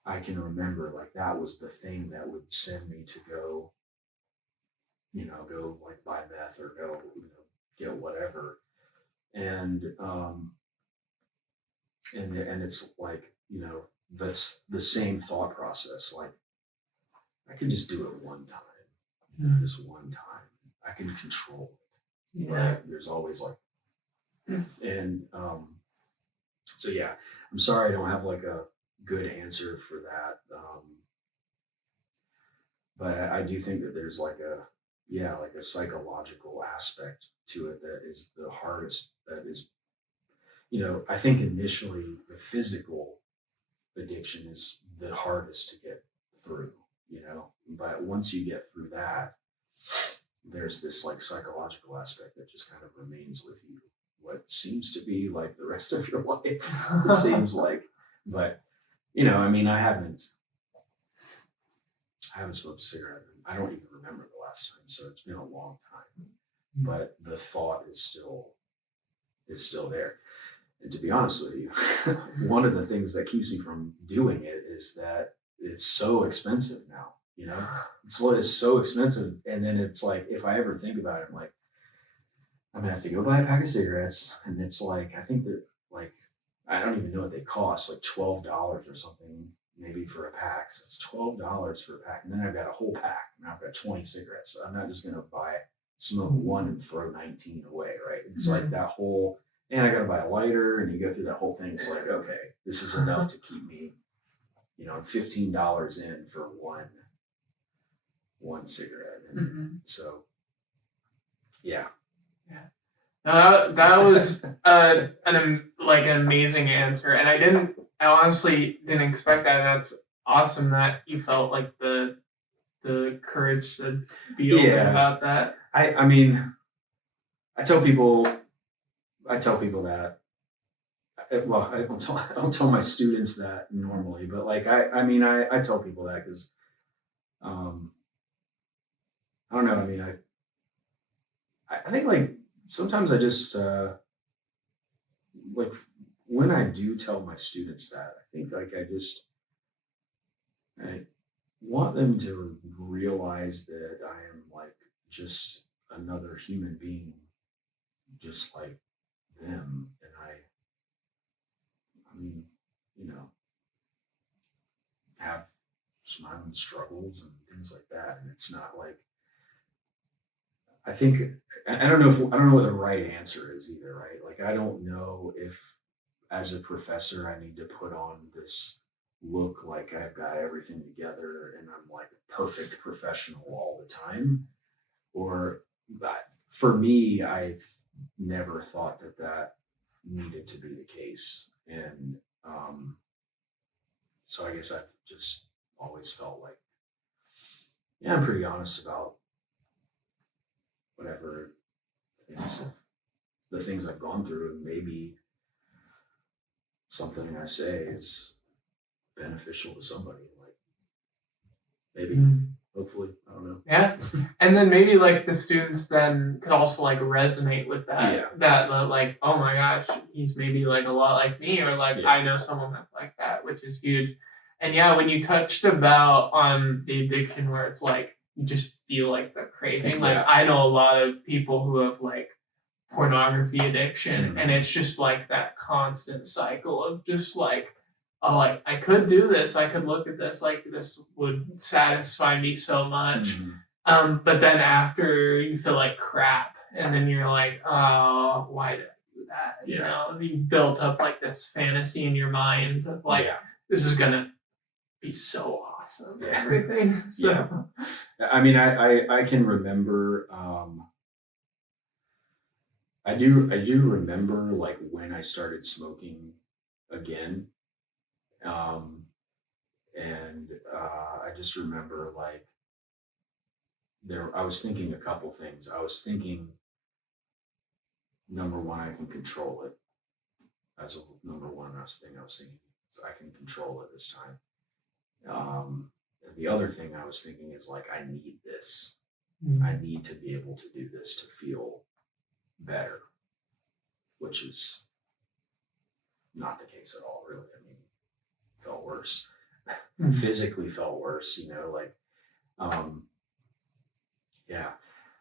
I can remember, like that was the thing that would send me to go, go like buy meth or go, get whatever. And it's like, that's the same thought process. Like I can just do it one time, just one time. I can control it. Yeah. Right? There's always like, and so yeah, I'm sorry I don't have like a good answer for that. But I do think that there's like a psychological aspect to it that is the hardest. That is, I think initially the physical addiction is the hardest to get through, but once you get through that, there's this like psychological aspect that just kind of remains with you, what seems to be like the rest of your life. It seems like, but I mean, I haven't smoked a cigarette. I don't even remember the last time, so it's been a long time. But the thought is still there. And to be honest with you, one of the things that keeps me from doing it is that it's so expensive now. It's so expensive, and then it's like if I ever think about it, I'm like, I'm gonna have to go buy a pack of cigarettes, and it's like I think that like I don't even know what they cost, like $12 or something, maybe for a pack. So it's $12 for a pack, and then I've got a whole pack, and I've got 20 cigarettes. So I'm not just gonna smoke one and throw 19 away, right? It's like that whole, and I gotta buy a lighter, and you go through that whole thing. It's like, okay, this is enough to keep me, $15 in for one cigarette, and so yeah. That was an amazing answer, and I honestly didn't expect that. And that's awesome that you felt like the courage to be open about that. I mean, I tell people that. Well, I don't tell my students that normally, but like I tell people that because I don't know. I mean, I think like sometimes I just like when I do tell my students that, I think like I want them to realize that I am like just another human being, just like them, and I mean, you know, have my own struggles and things like that, and it's not like I think I don't know if I don't know what the right answer is either, right? Like I don't know if as a professor I need to put on this look like I've got everything together and I'm like a perfect professional all the time, or that for me I've never thought that that needed to be the case, and so I guess I've just always felt like yeah I'm pretty honest about whatever things the things I've gone through, and maybe something I say is beneficial to somebody. Like maybe, hopefully, I don't know. Yeah. And then maybe like the students then could also like resonate with that. Yeah. That like, oh my gosh, he's maybe like a lot like me, or like Yeah. I know someone that's like that, which is huge. And yeah, when you touched about on the addiction where it's like you just feel like the craving. Like Yeah. I know a lot of people who have like pornography addiction, and it's just like that constant cycle of just like, oh, like I could do this, I could look at this, like this would satisfy me so much. But then after you feel like crap, and then you're like, oh, why did I do that? You know, you built up like this fantasy in your mind of like, this is gonna be so awesome, everything. So I mean, I can remember. I do remember like when I started smoking again, and I just remember like I was thinking a couple things. I was thinking number one, I can control it. As a number one, I was thinking so I can control it this time. And the other thing I was thinking is like I need this. I need to be able to do this to feel better, which is not the case at all, really. I mean, it felt worse. Physically felt worse, you know, like yeah.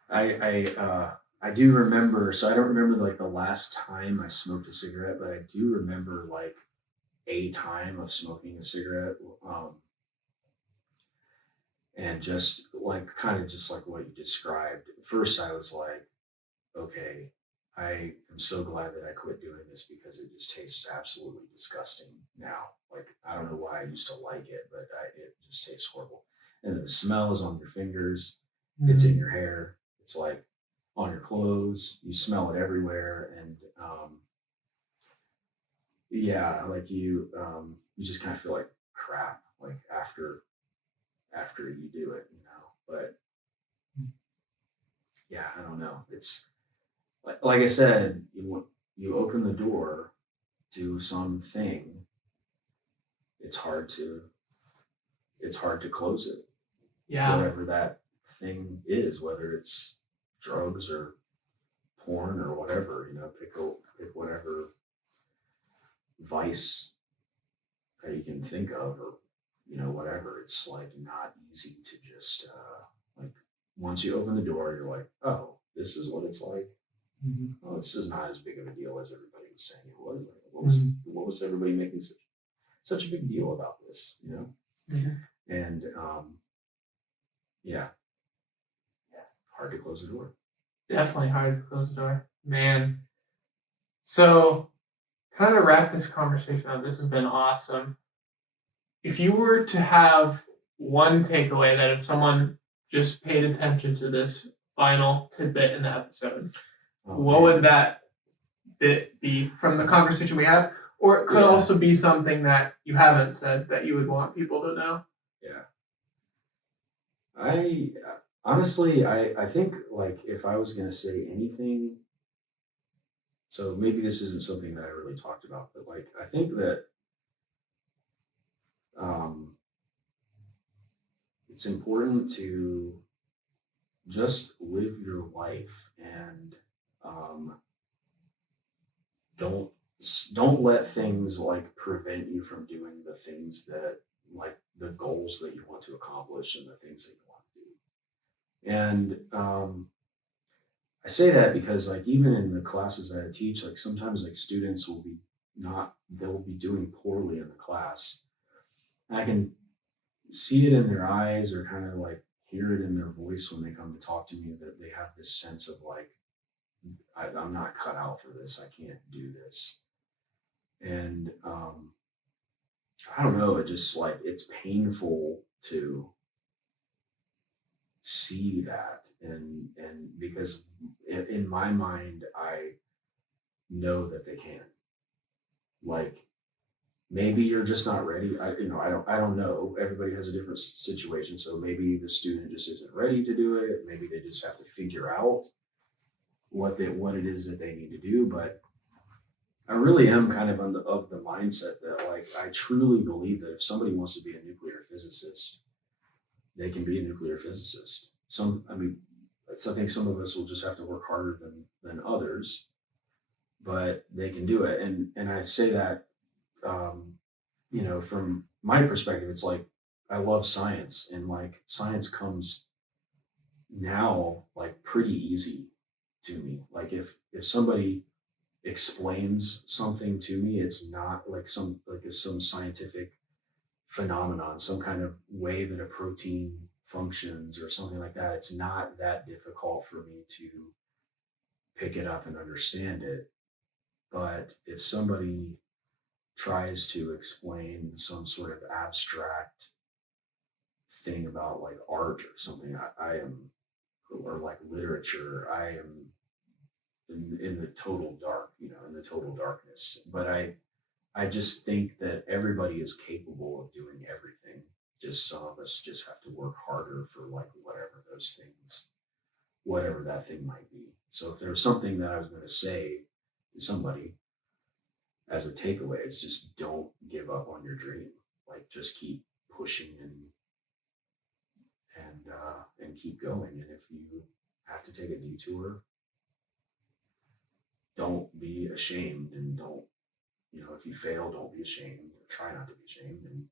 I do remember, so I don't remember like the last time I smoked a cigarette, but I do remember like a time of smoking a cigarette. And just like kind of just like what you described. First I was like, okay, I am so glad that I quit doing this because it just tastes absolutely disgusting now. Like I don't know why I used to like it, but it just tastes horrible. And the smell is on your fingers, it's in your hair, it's like on your clothes, you smell it everywhere, and yeah, like you just kind of feel like crap like after you do it, you know. But yeah, I don't know. It's like I said, you open the door to something, it's hard to close it. Yeah. Whatever that thing is, whether it's drugs or porn or whatever, you know, pick whatever vice that you can think of, or you know, whatever. It's like not easy to just like once you open the door, you're like, oh, this is what it's like. Oh, this is not as big of a deal as everybody was saying it was. Like, what was everybody making such a big deal about this, you know? And yeah, hard to close the door. Definitely hard to close the door, man. So, kind of wrap this conversation up. This has been awesome. If you were to have one takeaway that if someone just paid attention to this final tidbit in the episode, what would that bit be from the conversation we had? Or it could also be something that you haven't said that you would want people to know. Yeah. I honestly, I think like if I was going to say anything, so maybe this isn't something that I really talked about, but like I think that it's important to just live your life and don't don't let things like prevent you from doing the things that, like, the goals that you want to accomplish and the things that you want to do. And I say that because, like, even in the classes that I teach, like, sometimes, like, students will be not, they'll be doing poorly in the class. And I can see it in their eyes or kind of like hear it in their voice when they come to talk to me, that they have this sense of like, I'm not cut out for this. I can't do this. And I don't know. It just, like, it's painful to see that. And because in my mind, I know that they can. Like, maybe you're just not ready. I don't know. Everybody has a different situation. So maybe the student just isn't ready to do it. Maybe they just have to figure out what it is that they need to do. But I really am kind of of the mindset that, like, I truly believe that if somebody wants to be a nuclear physicist, they can be a nuclear physicist. I think some of us will just have to work harder than others, but they can do it. And I say that, from my perspective, it's like, I love science, and like, science comes now like pretty easy to me. Like, if somebody explains something to me, it's not like it's some scientific phenomenon, some kind of way that a protein functions or something like that. It's not that difficult for me to pick it up and understand it. But if somebody tries to explain some sort of abstract thing about like art or something, I am, or like literature, I am in the total dark, in the total darkness. But I just think that everybody is capable of doing everything. Just some of us just have to work harder for like whatever that thing might be. So if there was something that I was going to say to somebody as a takeaway, it's just don't give up on your dream. Like, just keep pushing and keep going. And if you have to take a detour, don't be ashamed, and don't, if you fail, don't be ashamed. Try not to be ashamed, and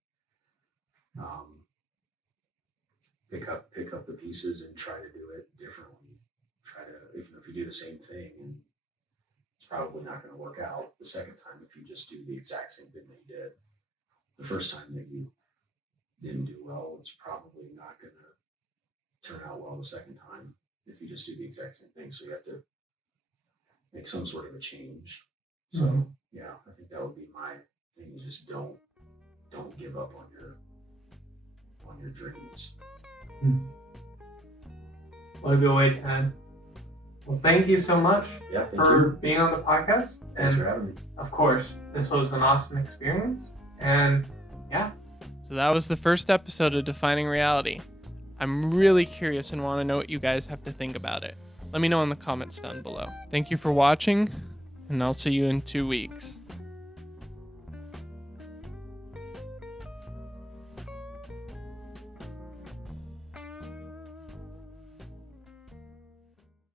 pick up the pieces and try to do it differently. Try to, if you do the same thing, and it's probably not going to work out the second time if you just do the exact same thing that you did the first time that you didn't do well. It's probably not going to turn out well the second time if you just do the exact same thing. So you have to make some sort of a change. So yeah, I think that would be my thing. You just don't give up on your dreams. What a good way to end. Well, thank you so much for being on the podcast. Thanks for having me. Of course, this was an awesome experience. And yeah. So that was the first episode of Defining Reality. I'm really curious and want to know what you guys have to think about it. Let me know in the comments down below. Thank you for watching, and I'll see you in 2 weeks.